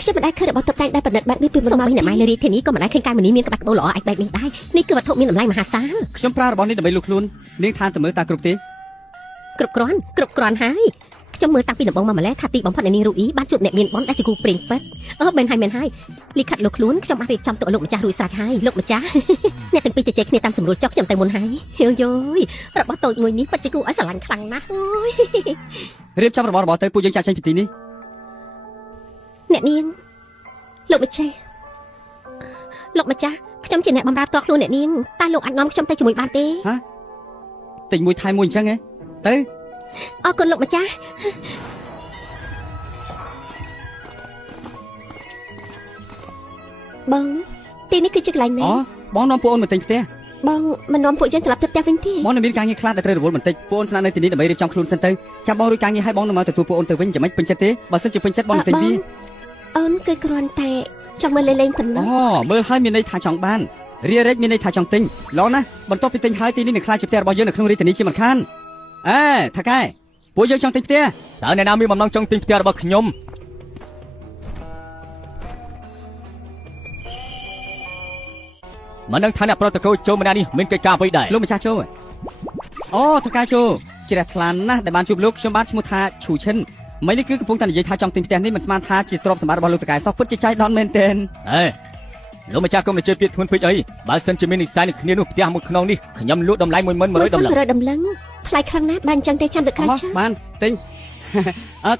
ខ្ញុំមិនដែលឃើញរបស់តុបតែងដែលប្រណិតបែបនេះពីមុន សូម មក បីអ្នកម៉ែនៅរាជធានីក៏មិនដែលឃើញកែវមនីមានក្បាច់ក្បូរល្អអាចបែបនេះដែរនេះគឺវត្ថុមានតម្លៃមហាសាល ខ្ញុំប្រើរបស់នេះដើម្បីលូកខ្លួននាងថាទៅមើលតើគ្រប់ទេ គ្រប់គ្រាន់ហើយខ្ញុំមើលតាំងពីដំបូងមកម្លេះថាទីបំផុតអ្នកនាងរូអ៊ីបានជួបអ្នកមានបនដែលជាគូព្រេងពិតមែនហើយលិខិតលោកខ្លួនខ្ញុំបានរៀបចំទុកលោកម្ចាស់រួចស្រេចហើយលោកម្ចាស់អ្នកទាំងពីរជជែកគ្នាតាមសម្រួលចុះខ្ញុំទៅមុនហើយយោយរបស់តូចមួយនេះពិតជាគួរឲ្យស្រឡាញ់ខ្លាំងណាស់អូយ រៀបចំរបស់ទៅពួកយើងចាក់ចេញពីទីនេះ អ្នកនាងលោកម្ចាស់ខ្ញុំជាអ្នកបម្រើផ្ទាល់ខ្លួនអ្នកនាងតើលោកអាចនាំខ្ញុំទៅជាមួយបានទេ ទិញមួយថែមមួយអញ្ចឹងហ៎ទៅ អរគុណលោកម្ចាស់ បងទីនេះគឺជាកន្លែងណា អូបងនាំពួកអូនមកទិញផ្ទះ បងមិននាំពួកយើងត្រឡប់ទៅផ្ទះវិញទេ បងនៅមានការងារខ្លះដែលត្រូវរវល់បន្តិចពួកអូនស្នាក់នៅទីនេះដើម្បីរៀបចំខ្លួនសិនទៅចាំបងរួចការងារឲ្យបងនឹងមកទទួលពួកអូនទៅវិញចាំមិនពេញចិត្តទេបើសិនជាពេញចិត្តបងនឹងទិញវា អូនគឺគ្រាន់តែចង់មើលលេងប៉ុណ្ណោះ អូមើលឲ្យមានន័យថាចង់បានរារែកមានន័យថាចង់ទិញល្អណាស់បន្ទាប់ពីទិញហើយទីនេះនឹងក្លាយជាផ្ទះរបស់យើងនៅក្នុងរាជធានីជាមិនខានអេថាកែពួកយើងចង់ទិញផ្ទះ តើអ្នកណាមានបំណងចង់ទិញផ្ទះរបស់ខ្ញុំមិនដឹងថាអ្នកប្រតិកោចូលម្នាក់នេះមានកិច្ចការអ្វីដែរ លោកម្ចាស់ចូលអូថាកែចូលជ្រះថ្លាណាស់ដែលបានជួបលោកខ្ញុំបានឈ្មោះថាឈូឈិនមិននេះគឺកំពុងតែនិយាយថាចង់ទិញផ្ទះនេះមិនស្មានថាជាទ្រព្យសម្បត្តិរបស់លោកតកែសោះពិតជាចៃដន្យមែនទែន លោកម្ចាស់កុំនិយាយពាក្យធ្ងន់ពេកអីបើសិនជាមាននិស័យនឹងគ្នានោះផ្ទះមួយខ្នងនេះខ្ញុំលក់តម្លៃ 1,100 ដុល្លារ 1,100 ដំឡឹងថ្លៃខ្លាំងណាស់បានអញ្ចឹងទេចាំដឹកក្រោយចា បានទិញ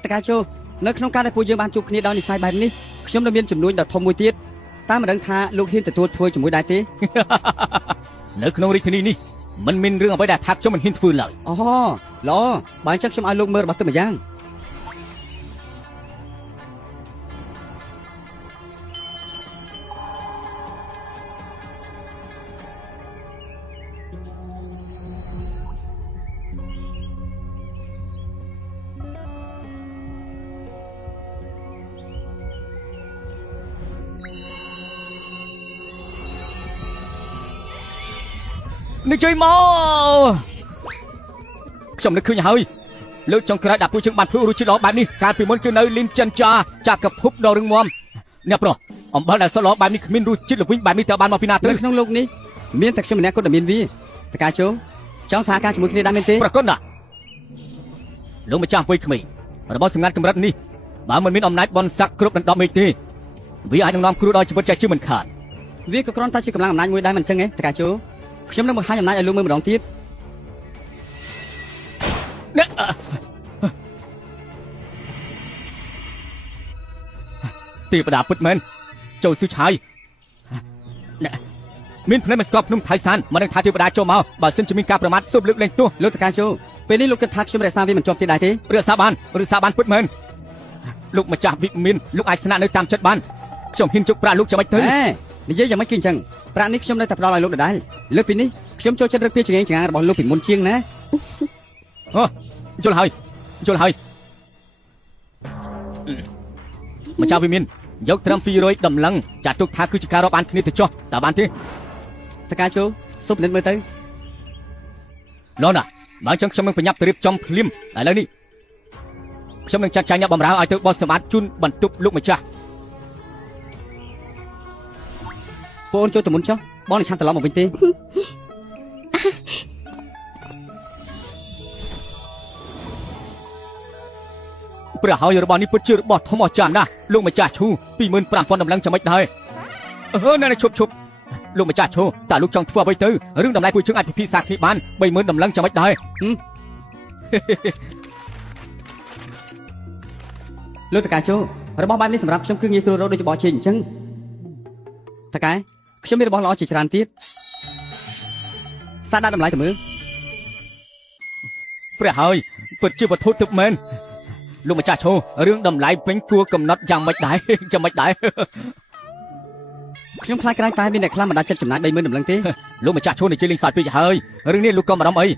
តកែចូលនៅក្នុងការដែលពួកយើងបានជួបគ្នាដោយនិស័យបែបនេះខ្ញុំនៅមានចំនួនដ៏ធំមួយទៀតតែមិនដឹងថាលោកហ៊ានទទួលធ្វើជាមួយដែរទេ នៅក្នុងរាជធានីនេះមិនមានរឿងអ្វីដែលថាខ្ញុំមិនហ៊ានធ្វើឡើយ អូល្អបើអញ្ចឹងខ្ញុំឲ្យលោកមើលរបស់ទឹកម្យ៉ាង និយាយមកខ្ញុំនឹកឃើញហើយលើកចុងក្រោយដាក់ពួកជើងបានធ្វើរសជាតិល្អបែបនេះកាលពីមុនគឺនៅលីនចិនចាចាក់កភពដ៏រឹងមាំអ្នកប្រុសអំបិលដែលសល្អបែបនេះគ្មានរសជាតិល្វីងបែបនេះតើបានមកពីណាទៅ នៅក្នុងលោកនេះមានតែខ្ញុំម្នាក់គត់តែមានវាតកែចូលចង់សហការជាមួយគ្នាដែរមែនទេ ប្រកបណាស់លោកម្ចាស់វ័យក្មេងរបស់សម្ងាត់កម្រិតនេះបើមិនមានអំណាចបនស័កគ្រប់ដណ្ដប់មេឃទេវាអាចនឹងនាំគ្រោះដល់ជីវិតចាស់ជាមិនខាន វាក៏គ្រាន់តែជាកម្លាំងអំណាចមួយដែរមិនអញ្ចឹងទេតកែចូលខ្ញុំនឹងបង្ហាញអំណាចឲ្យលោកមើលម្ដងទៀត ទេវតាពិតមែនចូលស៊ឺឆាយមានភ្នែកមិនស្កប់ភ្នំថៃសានមិនដឹងថាទេវតាចូលមកបើសិនជាមានការប្រមាថស៊ុបលើកលែងទោស លោកតកែចូលពេលនេះលោកគិតថាខ្ញុំរក្សាវាមិនជាប់ទៀតដែរទេ រក្សាបានពិតមែនលោកម្ចាស់វិមានលោកអាចស្នាក់នៅតាមចិត្តបានខ្ញុំហ៊ានជុកប្រាក់លោកចាំមិនទៅ និយាយយ៉ាងម៉េចគឺអញ្ចឹងប្រាក់នេះខ្ញុំនៅតែផ្ដល់ឲ្យលោកដដែលលើកពីនេះខ្ញុំចូលចិត្តរឹកពីចង្ងារបស់លោកពីមុនជាងណា អូយល់ហើយម្ចាស់វិមានយកត្រឹម200ដំឡឹងចាត់ទុកថាគឺជាការរាប់អានគ្នាទៅចុះតើបានទេ តកែចូលសុបនិតមើលទៅ ឡូណាបើអញ្ចឹងខ្ញុំនឹងប្រញាប់ទៅរៀបចំភ្លាមឥឡូវនេះ ខ្ញុំនឹងចាត់ចែងអ្នកបម្រើឲ្យទៅបោះសម្បត្តិជូនបន្ទប់លោកម្ចាស់ បងអូនចូលទៅមុនចុះបងនឹងឆាន់ត្រឡប់មកវិញទេ ព្រះហើយរបស់នេះពិតជារបស់ធំអស្ចារ្យណាស់លោកម្ចាស់ឈូ 25,000 តម្លឹងចាំមិនដែរណែឈប់លោកម្ចាស់ឈូតើលោកចង់ធ្វើអ្វីទៅរឿងតម្លៃពួកយើងអាចពិភាក្សាគ្នាបាន 30,000 តម្លឹងចាំមិនដែរ លោកតកែចូលរបស់បាននេះសម្រាប់ខ្ញុំគឺងាយស្រួលរកដូចច្បោះជិះអញ្ចឹងតកែខ្ញុំមានរបស់ល្អជាច្រើនទៀតសាដាក់តម្លៃទៅមើល ព្រះហើយពិតជាវត្ថុទិព្វមែនលោកម្ចាស់ឈូរឿងតម្លៃពេញគួរកំណត់យ៉ាងម៉េចដែរ ចាំមិនដែរ ខ្ញុំខ្លាចក្រែងតែមានអ្នកខ្លះមិនដាច់ចិត្តចំណាយ 30,000 តម្លឹងទេ លោកម្ចាស់ឈូនេះជាលេងសើចពេកហើយរឿងនេះលោកក៏មិនអារម្មណ៍អី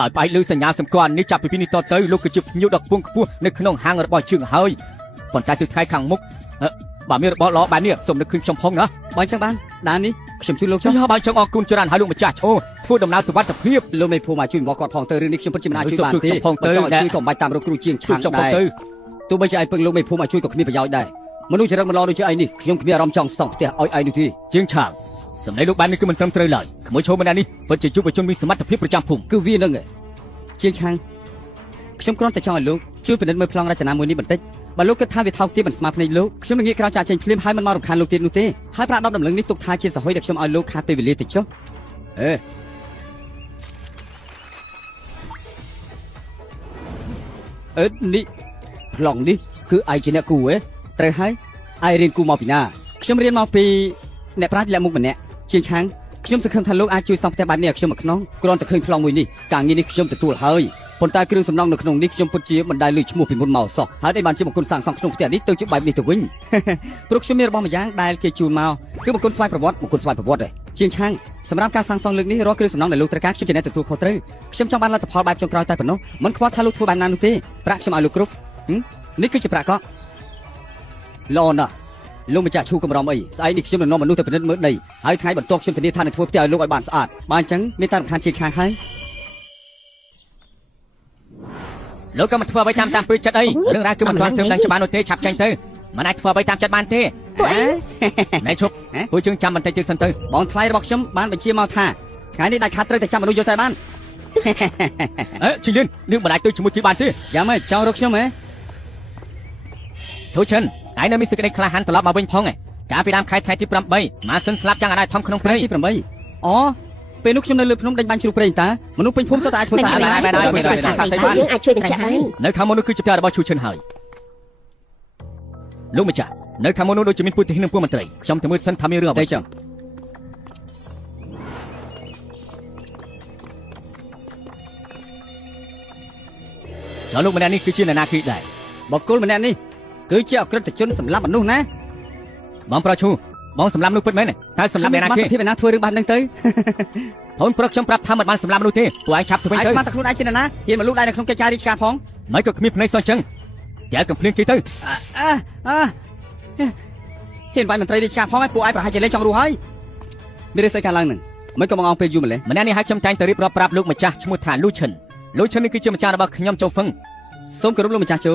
ដោយផ្អែកលើសញ្ញាសម្គាល់នេះចាប់ពីពេលនេះតទៅលោកគឺជាភ្ញៀវដ៏ខ្ពង់ខ្ពស់នៅក្នុងហាងរបស់ជើងហើយប៉ុន្តែទិសថ្ងៃខាងមុខបើមានរបស់ល្អបែបនេះសូមនឹកឃើញខ្ញុំផងណា បើអញ្ចឹងបានដាននេះខ្ញុំជួយលោកចុះ ហើយបើចង់អរគុណច្រើនហើយលោកម្ចាស់ឈូធ្វើដំណើរសុវត្ថិភាព លោកមេភូមិមកជួយរបស់គាត់ផងទៅរឿងនេះខ្ញុំពិតជាមិនអាចជួយបានទេ ជួយផងទៅ ចង់ឲ្យជួយក៏មិនបាច់តាមរកគ្រូជាងឆាំង ចង់ផង ដែរ ទៅ ទោះបីជាឯងពឹងលោកមេភូមិមកជួយក៏គ្មានប្រយោជន៍ដែរមនុស្សចរិតមិនល្អដូចជាឯងនេះខ្ញុំគ្មានអារម្មណ៍ចង់សង់ផ្ទះឲ្យឯងនោះទេ ជាងឆាងសម្ដីលោកបែបនេះគឺមិនត្រឹមត្រូវឡើយក្មួយឈូម្នាក់នេះពិតជាយុវជនមានសមត្ថភាពប្រចាំភូមិ គឺវានឹងជាងឆាំងខ្ញុំគ្រាន់តែចង់ឲ្យលោកជួយពិនិត្យមើលប្លង់រចនាមួយនេះបន្តិចបើលោកគិតថាវាថោកទាបមិនស្មើភ្នែកលោកខ្ញុំនឹងងាកក្រោយចាក់ចេញភ្លាមហើយមិនមករំខានលោកទៀតនោះទេហើយប្រាក់10តម្លឹងនេះទុកថាជាសហុយដែលខ្ញុំឲ្យលោកខាតពេលវេលាតិចចុះនេះប្លង់នេះគឺឯងជាអ្នកគូហ៎ត្រូវហើយឯងរៀនគូមកពីណាខ្ញុំរៀនមកពីអ្នកប្រាជ្ញលាក់មុខម្នាក់ជាងឆាំងខ្ញុំសង្ឃឹមថាលោកអាចជួយសង់ផ្ទះបែបនេះឲ្យខ្ញុំមកក្នុងគ្រាន់តែឃើញប្លង់មួយនេះការងារនេះខ្ញុំទទួលហើយប៉ុន្តែគ្រឿងសំណង់នៅក្នុងនេះខ្ញុំពិតជាមិនដែលលើឈ្មោះពីមុនមកសោះហើយដែលបានជាបង្គន់សាងសង់ក្នុងផ្ទះនេះទៅជាបែបនេះទៅវិញ ព្រោះខ្ញុំមានរបស់មួយយ៉ាងដែលគេជូនមកគឺបង្គន់ស្វ័យប្រវត្តិឯងជាងឆាំងសម្រាប់ការសាងសង់លើកនេះរាល់គ្រឿងសំណង់ដែលលោកត្រូវការខ្ញុំជាអ្នកទទួលខុសត្រូវខ្ញុំចង់បានលទ្ធផលបែបចុងក្រោយតែប៉ុណ្ណោះមិនខ្វល់ថាលោកធ្វើបែបណានោះទេប្រាក់ខ្ញុំឲ្យលោកគ្រប់នេះគឺជាប្រាក់កក់ល្អណាស់លោកម្ចាស់ឈូកំរំអីស្អែកនេះខ្ញុំនឹងនាំមនុស្សទៅពិនិត្យមើលដីហើយថ្ងៃបន្ទាប់ខ្ញុំធានាថានឹងធ្វើផ្ទះឲ្យលោកឲ្យបានស្អាតបើអញ្ចឹងមានតែរំខានជាងឆាំងហើយ លោកក៏មិនធ្វើអ្វីតាមពេលចិត្តអីរឿងរ៉ាវគឺមិនទាន់ស៊ើបដឹងច្បាស់នោះទេឆាប់ចេញទៅមិនអាចធ្វើអ្វីតាមចិត្តបានទេណែឈប់ពួកយើងចាំបន្តិចទៀតសិនទៅ បងថ្លៃរបស់ខ្ញុំបានបញ្ជាមកថាថ្ងៃនេះដាច់ខាតត្រូវតែចាំមនុស្សយកតែបាន ជីលៀននឹងមិនអាចទៅជាមួយគេបានទេ យ៉ាងម៉េចចង់រកខ្ញុំហ៎ ធូចិនឯនៅមានសេចក្តីក្លាហានត្រឡប់មកវិញផងកាលពីដើមខែថ្ងៃទី 8 ម៉ាសិនស្លាប់ចាំងអាដាយធំក្នុងព្រៃ ទី 8 អូពេលនោះខ្ញុំនៅលើភ្នំដេញបាញ់ជ្រូកព្រៃតាមនុស្សពេញភូមិសុទ្ធតែអាចធ្វើតាមបាន យើងអាចជួយបញ្ជាក់បាន នៅខាងមុខនោះគឺជាផ្ទះរបស់ឈូចិនហើយលោកម្ចាស់នៅខាងមុខនោះដូចជាមានពុទ្ធិនឹងពួកមន្ត្រីខ្ញុំទៅមើលសិនថាមានរឿងអ្វី ទេចុះ ចុះលោកម្នាក់នេះគឺជាអ្នកណាគេដែរ បកគលម្នាក់នេះគឺជាអក្រិតជនសម្លាប់មនុស្សណា បងប្រុសឈូបងសម្លាប់មនុស្សពិតមែនទេតែសម្លាប់អ្នកណាគេ ភាពណាធ្វើរឿងបែបហ្នឹងទៅ បងប្រុសខ្ញុំប្រាប់ថាមិនបានសម្លាប់មនុស្សទេពួកឯងឆាប់ទៅវិញ ឯង ទៅ ស្មានតែខ្លួនឯងជាអ្នកណាហ៊ានមកលូកដៃនៅក្នុងកិច្ចការរាជការផង មិនក៏គ្មានភ្នែកសោះចឹងតែកំភ្លៀងគេទៅ ហ៊ានវាយមន្ត្រីរាជការផងឯងពួកឯងប្រហែលជាលេងចង់រស់ហើយមានរឿងស្អីកើតឡើងហ្នឹងមិនក៏មកអងពេលយូរម្លេះ ម្នាក់នេះឲ្យខ្ញុំតែងទៅរៀបរាប់ប្រាប់លោកម្ចាស់ឈ្មោះថាលូឈិននេះគឺជាម្ចាស់របស់ខ្ញុំចូលហ្វឹង សូមគោរពលោកម្ចាស់ជូ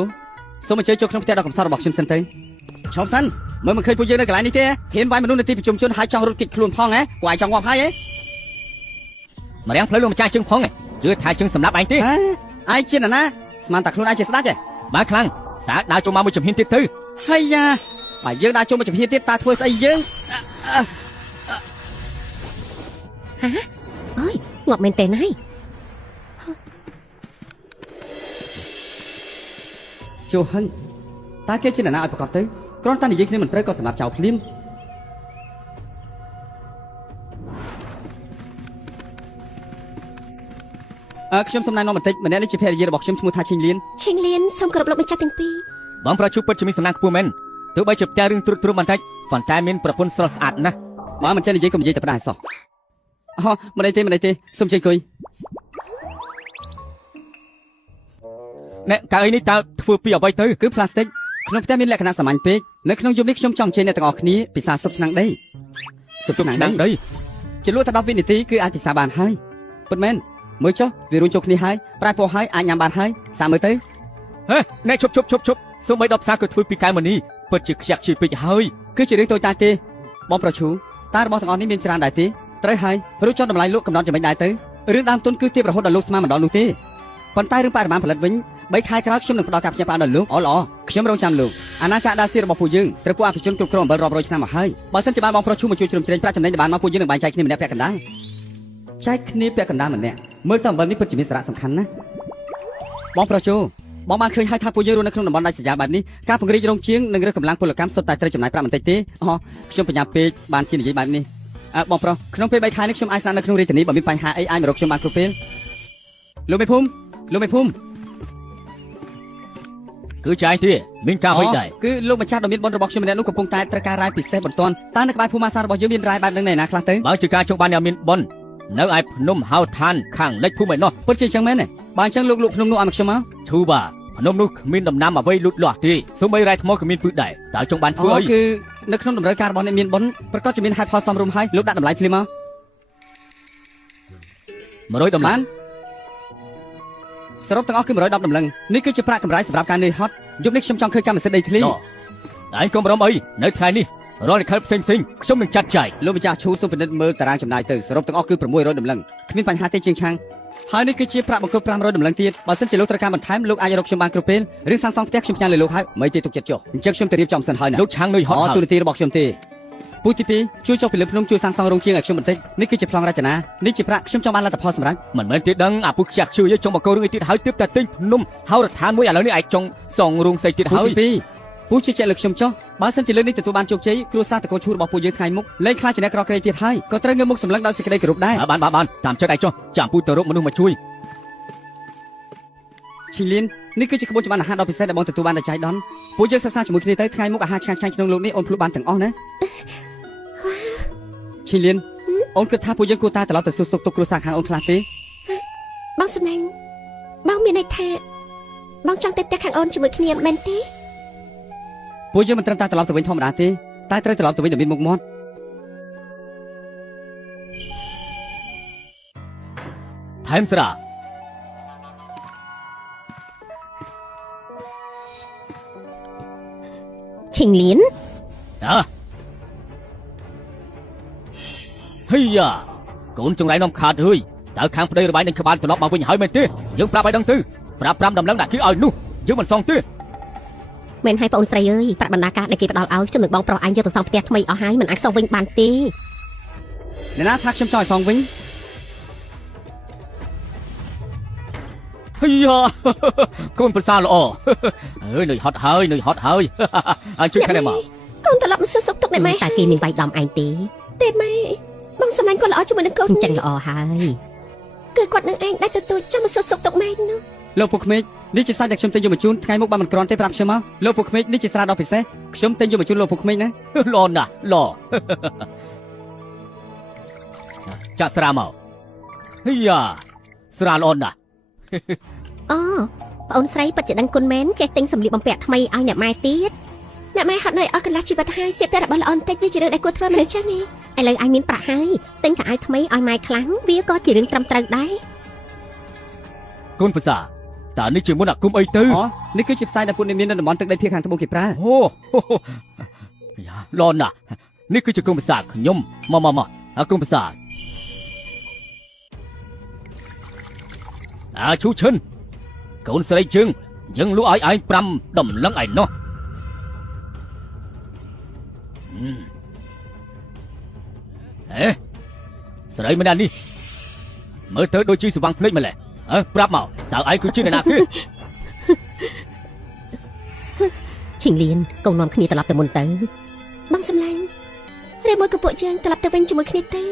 សូមអញ្ជើញចូលក្នុងផ្ទះដ៏កំសត់របស់ខ្ញុំសិនទៅឈប់សិនមើលមិនឃើញពួកយើងនៅកន្លែងនេះទេហ៊ានវាយមនុស្សនៅទីប្រជុំជនហើយចង់រត់គេចខ្លួនផងហ៎ពួកឯងចង់ងាប់ហើយហ៎ ម្រាំងផ្លូវលោកម្ចាស់ជើងផងជឿថាជើងសម្លាប់ឯងទេ ឯងជាអ្នកណាស្មានតែខ្លួនឯងជាស្ដេចហ៎ បើខ្លាំងសាដើរចូលមកមួយជំហានទៀតទៅ ហើយយ៉ាបើយើងដើរចូលមកជំហានទៀតតើធ្វើស្អីយើង អើយងាប់មែនទេណាយ ចូលហឹងតើគេជាអ្នកណាឲ្យប្រកាសទៅគ្រាន់តែនិយាយគ្នាមិនត្រូវក៏សម្រាប់ចោលភ្លាមខ្ញុំសំណាញ់នាំបន្តិចម្នាក់នេះជាភរិយារបស់ខ្ញុំឈ្មោះថាឈិងលៀន ឈិងលៀនសូមគោរពលោកម្ចាស់ទាំងពីរ បងប្រុសឈូពិតជាមានសំណាងខ្ពស់មែនទោះបីជាផ្ទះរឿងទ្រុឌទ្រោមបន្តិចប៉ុន្តែមានប្រពន្ធស្រស់ស្អាតណាស់ បើមិនចេះនិយាយក៏និយាយតែផ្ដាស់សោះអូមិនអីទេសូមជិះអង្គុយ អ្នកកៅអីនេះតើធ្វើពីអ្វីទៅ គឺផ្លាស្ទិកក្នុងផ្ទះមានលក្ខណៈសាមញ្ញពេកនៅក្នុងយប់នេះខ្ញុំចង់ជិះអ្នកទាំងអស់គ្នាពិសាសុបឆ្នាំងដីសុបឆ្នាំងដីជាលក់តែ10វិនាទីគឺអាចពិសាបានហើយពិតមែនមើលចុះវារួញចូលគ្នាហើយប្រែពណ៌ហើយអាចញ៉ាំបានហើយសាកមើលទៅ ហេណែឈប់សូម្បី10ផ្សារក៏ធ្វើពីកែមនេះពិតជាខ្ជាក់ខ្ជាយពេកហើយ គឺជារឿងតូចតាចទេបងប្រឈូតែរបស់ទាំងអស់នេះមានច្រើនដែរទេត្រូវហើយរួចចុះតម្លៃលោកកំណត់ចំណេញដែរទៅរឿងដើមទុនគឺទាបរហូតដល់លោកស្មានមិនដល់នោះទេប៉ុន្តែរឿងបរិមាណផលិតវិញ3ខែក្រោយខ្ញុំនឹងផ្ដល់ការផ្ញើផ្អើលដល់លោកល្អខ្ញុំរងចាំលោកអាណាចក្រដាស៊ីរបស់ពួកយើងត្រូវពួកអភិជនគ្រប់គ្រងអំបិលរាប់រយឆ្នាំមកហើយបើសិនជាបានបងប្រុសឈូមកជួយជ្រោមជ្រែងប្រាក់ចំណេញដែលបានមកពួកយើងនឹងបែងចែកគ្នាម្នាក់ពាក់កណ្ដាលចែកគ្នាពាក់កណ្ដាលម្នាក់មើលទៅអំបិលនេះពិតជាមានសារៈសំខាន់ណាស់បងប្រុសជូបងបានឃើញហើយថាពួកយើងរស់នៅក្នុងតំបន់ដាច់ស្រយាលបែបនេះការពង្រីករោងចក្រនិងរើសកម្លាំងពលកម្មសុទ្ធតែត្រូវចំណាយប្រាក់បន្តិចទេអូខ្ញុំបញ្ញាពេកបានជានិយាយបែបនេះបងប្រុសក្នុងពេល3ខែនេះខ្ញុំអាចស្នាក់នៅក្នុងរាជធានីបើមានបញ្ហាអីអាចមករកខ្ញុំបានគ្រប់ពេលលោកមេភូមិគឺចាយទេមានការអ្វីដែរ គឺលោកម្ចាស់ដ៏មានបុណ្យរបស់ខ្ញុំម្នាក់នោះកំពុងតែត្រូវការរាយពិសេសបន្ទាន់តើនៅក្បែរភូមិសាស្ត្ររបស់យើងមានរាយបែបហ្នឹងណែណាខ្លះទៅ បើជាការចង់បានអ្នកមានបុណ្យនៅឯភ្នំហៅឋានខាងលិចភូមិឯណោះ ពិតជាអញ្ចឹងមែនទេបើអញ្ចឹងលោកភ្នំនោះឲ្យមកខ្ញុំមក ឈូបាភ្នំនោះគ្មានដំណាំអ្វីលូតលាស់ទេសូម្បីរ៉ែថ្មក៏មានពឹសដែរតើចង់បានធ្វើអី គឺនៅក្នុងតម្រូវការរបស់អ្នកមានបុណ្យប្រកាសជាមានហេតុផលសមរម្យហើយលោកដាក់តម្លៃភ្លាមមក 100តម្លៃ សរុបទាំងអស់គឺ110តម្លឹងនេះគឺជាប្រាក់កម្រៃសម្រាប់ការនឿយហត់យប់នេះខ្ញុំចង់ឃើញកម្មសិទ្ធិដីធ្លី ឯងកុំបារម្ភអីនៅថ្ងៃនេះរាល់លិខិតផ្សេងខ្ញុំនឹងចាត់ចែង លោកម្ចាស់ឈូសុពិនិត្យមើលតារាងចំណាយទៅសរុបទាំងអស់គឺ600តម្លឹងគ្មានបញ្ហាទេជាងឆាំងហើយនេះគឺជាប្រាក់បង្កប់500តម្លឹងទៀតបើសិនជាលោកត្រូវការបន្ថែមលោកអាចរកខ្ញុំបានគ្រប់ពេលរឿងសាងសង់ផ្ទះខ្ញុំផ្ញើលើលោកហើយមិនទេទុកចិត្តចុះអញ្ចឹងខ្ញុំទៅរៀបចំសិនហើយណា លោកឆាំងនឿយហត់ហើយ ទូនាទីរបស់ខ្ញុំទេពូទី2ជួយចុះពីលើភ្នំជួយសាងសង់រោងជាងឲ្យខ្ញុំបន្តិចនេះគឺជាប្លង់រចនានេះជាប្រាក់ខ្ញុំចង់បានលទ្ធផលសម្រាប់ មិនមែនទេដឹងអាពុកខ្ចាក់ជួយចង់មកកោរឿងអីទៀតហើយទើបតែទិញភ្នំហៅរដ្ឋានមួយឥឡូវនេះឯងចង់សង់រោងសីទៀត ពូ ហើយ ទី2ពូជឿជាក់លើខ្ញុំចុះបើសិនជាលើកនេះទទួលបានជោគជ័យគ្រួសារតកូលឈូរបស់ពូយើងថ្ងៃមុខលែងខ្លាចជាអ្នកក្រក្រេទៀតហើយក៏ត្រូវងើបមុខសម្លឹងដោយសេចក្តីគោរពដែរ បានតាមចិត្តឯងចុះចាំពូទៅរកមនុស្សមកជួយ ឈីលៀននេះគឺជាក្បួនច្បាប់អាហារដ៏ពិសេសដែលបងទទួលបានដោយចៃដន្យពូយើងសិក្សាជាមួយគ្នាទៅថ្ងៃមុខអាហារឆ្ងាញ់ៗក្នុងលោកនេះអូនភ្លុកបានទាំងអស់ណាឈីលៀនអូនគិតថាពូយើងគួរតែត្រឡប់ទៅសួរសុខទុក្ខគ្រួសារខាងអូនខ្លះទេ បងសំណាញ់បងមានន័យថាបងចង់ទៅផ្ទះខាងអូនជាមួយគ្នាមែនទេ ពូយើងមិនត្រឹមតែត្រឡប់ទៅវិញធម្មតាទេតែត្រូវត្រឡប់ទៅវិញដោយមានមុខមាត់ ថែមស្រា ឈិងលៀន ហីយ៉ាកូនចង្រៃនាំខាតហើយតើខាងប្តីរបាយនឹងក្បាលត្រឡប់មកវិញហើយមែនទេយើងប្រាប់ឲ្យដឹងទៅប្រាប់5តម្លឹងដាក់គេឲ្យនោះយើងមិនសងទេ មែនហើយបងអូនស្រីអើយប្រាក់បណ្ដាការដែលគេផ្ដល់ឲ្យខ្ញុំនឹងបងប្រុសឯងយកទៅសង់ផ្ទះថ្មីអស់ហើយមិនអាចសងវិញបានទេ អ្នកណាថាខ្ញុំចង់ឲ្យសងវិញ ហីយ៉ាកូនប្រសាល្អអើយនឿយហត់ហើយអញជួយខាងនេះមក កូនត្រឡប់មកសួរសុខទុក្ខណែម៉ែ តែគេមានវាយដំឯងទេ ទេម៉ែបងសំណាញ់គាត់ល្អជាមួយនឹងកូន អញ្ចឹងល្អហើយ គឺគាត់នឹងឯងដែលទទួលចាំមកសួរសុខទុក្ខម៉ែនោះ លោកពួកក្មេកនេះជាសាច់ដែលខ្ញុំទិញយកមកជូនថ្ងៃមុខបានមិនក្រាន់ទេប្រាប់ខ្ញុំមកលោកពួកក្មេកនេះជាស្រាដ៏ពិសេសខ្ញុំទិញយកមកជូនលោកពួកក្មេកណា ល្អណាស់ល្អចាក់ស្រាមកហីយ៉ាស្រាល្អណាស់ អូបងអូនស្រីពិតជាដឹងគុណមែនចេះទិញសម្លៀកបំពាក់ថ្មីឲ្យអ្នកម៉ែទៀត អ្នកម៉ែហត់នឿយអស់កន្លះជីវិតហើយសៀបតែរបស់ល្អបន្តិចវាជារឿងដែលគួរធ្វើមិនអញ្ចឹងទេ ឥឡូវឯងមានប្រាក់ហើយទិញខោអាវថ្មីឲ្យម៉ែខ្លាំងវាក៏ជារឿងត្រឹមត្រូវដែរ កូនប្រសាតើនេះជាមុនអាគមអីទៅ អូនេះគឺជាផ្សាយដែលពួកអ្នកមាននៅតំបន់ទឹកដីភាគខាងត្បូងគេប្រើ អូយ៉ាល្អណាស់នេះគឺជាកូនប្រសាខ្ញុំមកអាកូនប្រសាឈូឈិនកូនស្រីជើងយើងលក់ឲ្យឯង5តម្លឹងឯណោះស្រីម្នាក់នេះមើលទៅដូចជាស្វាំងភ្នែកម្ល៉េះប្រាប់មកតើឯងគឺជាអ្នកណាគេ ឈិងលៀនកូននាំគ្នាត្រឡប់ទៅមុនទៅ បងសំឡាញ់ឬមួយក៏ពួកយើងត្រឡប់ទៅវិញជាមួយគ្នាទៅ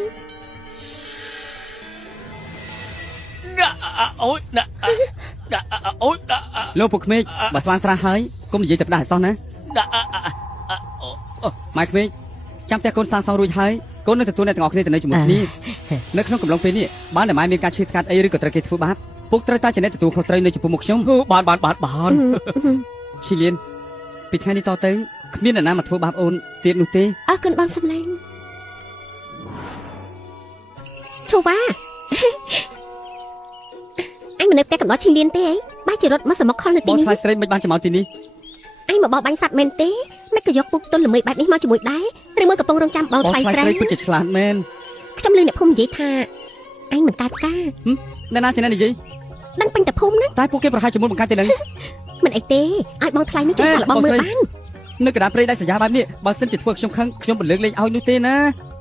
អូយអូយ លោកពួកក្មេកបើស្វាងស្រាហើយកុំនិយាយទៅផ្ដាស់ឲ្យសោះណាម៉ែក្មេកចាំផ្ទះកូនសាងសង់រួចហើយកូននឹងទទួលអ្នកទាំងអស់គ្នាទៅនៅជាមួយគ្នានៅក្នុងកំឡុងពេលនេះបើតែម៉ែមានការឈឺថ្កាត់អីឬក៏ត្រូវគេធ្វើបាបពុកត្រូវតែជាអ្នកទទួលខុសត្រូវនៅចំពោះមុខខ្ញុំ បាន ឈីលៀនពីថ្ងៃនេះតទៅគ្មានអ្នកណាមកធ្វើបាបអូនទៀតនោះទេ អរគុណបងសំឡាញ់ ឈូវ៉ាអញមិននៅផ្ទះកំដរឈិងលៀនទេអីបែរ បែរជារត់មកសមខលនៅ ប ទី ង នេះ ថ្លៃស្រីមិនបានចាំមកទីនេះ អញមកបោកបាញ់សัตว์មែនទេមិនក៏យកពុកទុនល្មើបែបនេះមកជាមួយដែរឬមួយកំពុងរងចាំបោ បង ថ្លៃ ថ្លៃ ស្រី ស្រីពិតជាឆ្លាតមែន ខ្ញុំលឺអ្នកភូមិនិយាយថាអញមិនកើតការ អ្នកណាជាអ្នកនិយាយ ដឹងពេញតែភូមិហ្នឹង តែពួកគេប្រហែលជាមុនបង្កើតទៅនឹង មិនអីទេឲ្យបងថ្លៃនេះជួយសាកល្បងមើលបាន នៅកណ្ដាលព្រៃដាច់សញ្ញាបែបនេះបើសិនជាធ្វើខ្ញុំខឹងខ្ញុំមិនលើកលែងឲ្យនោះទេណា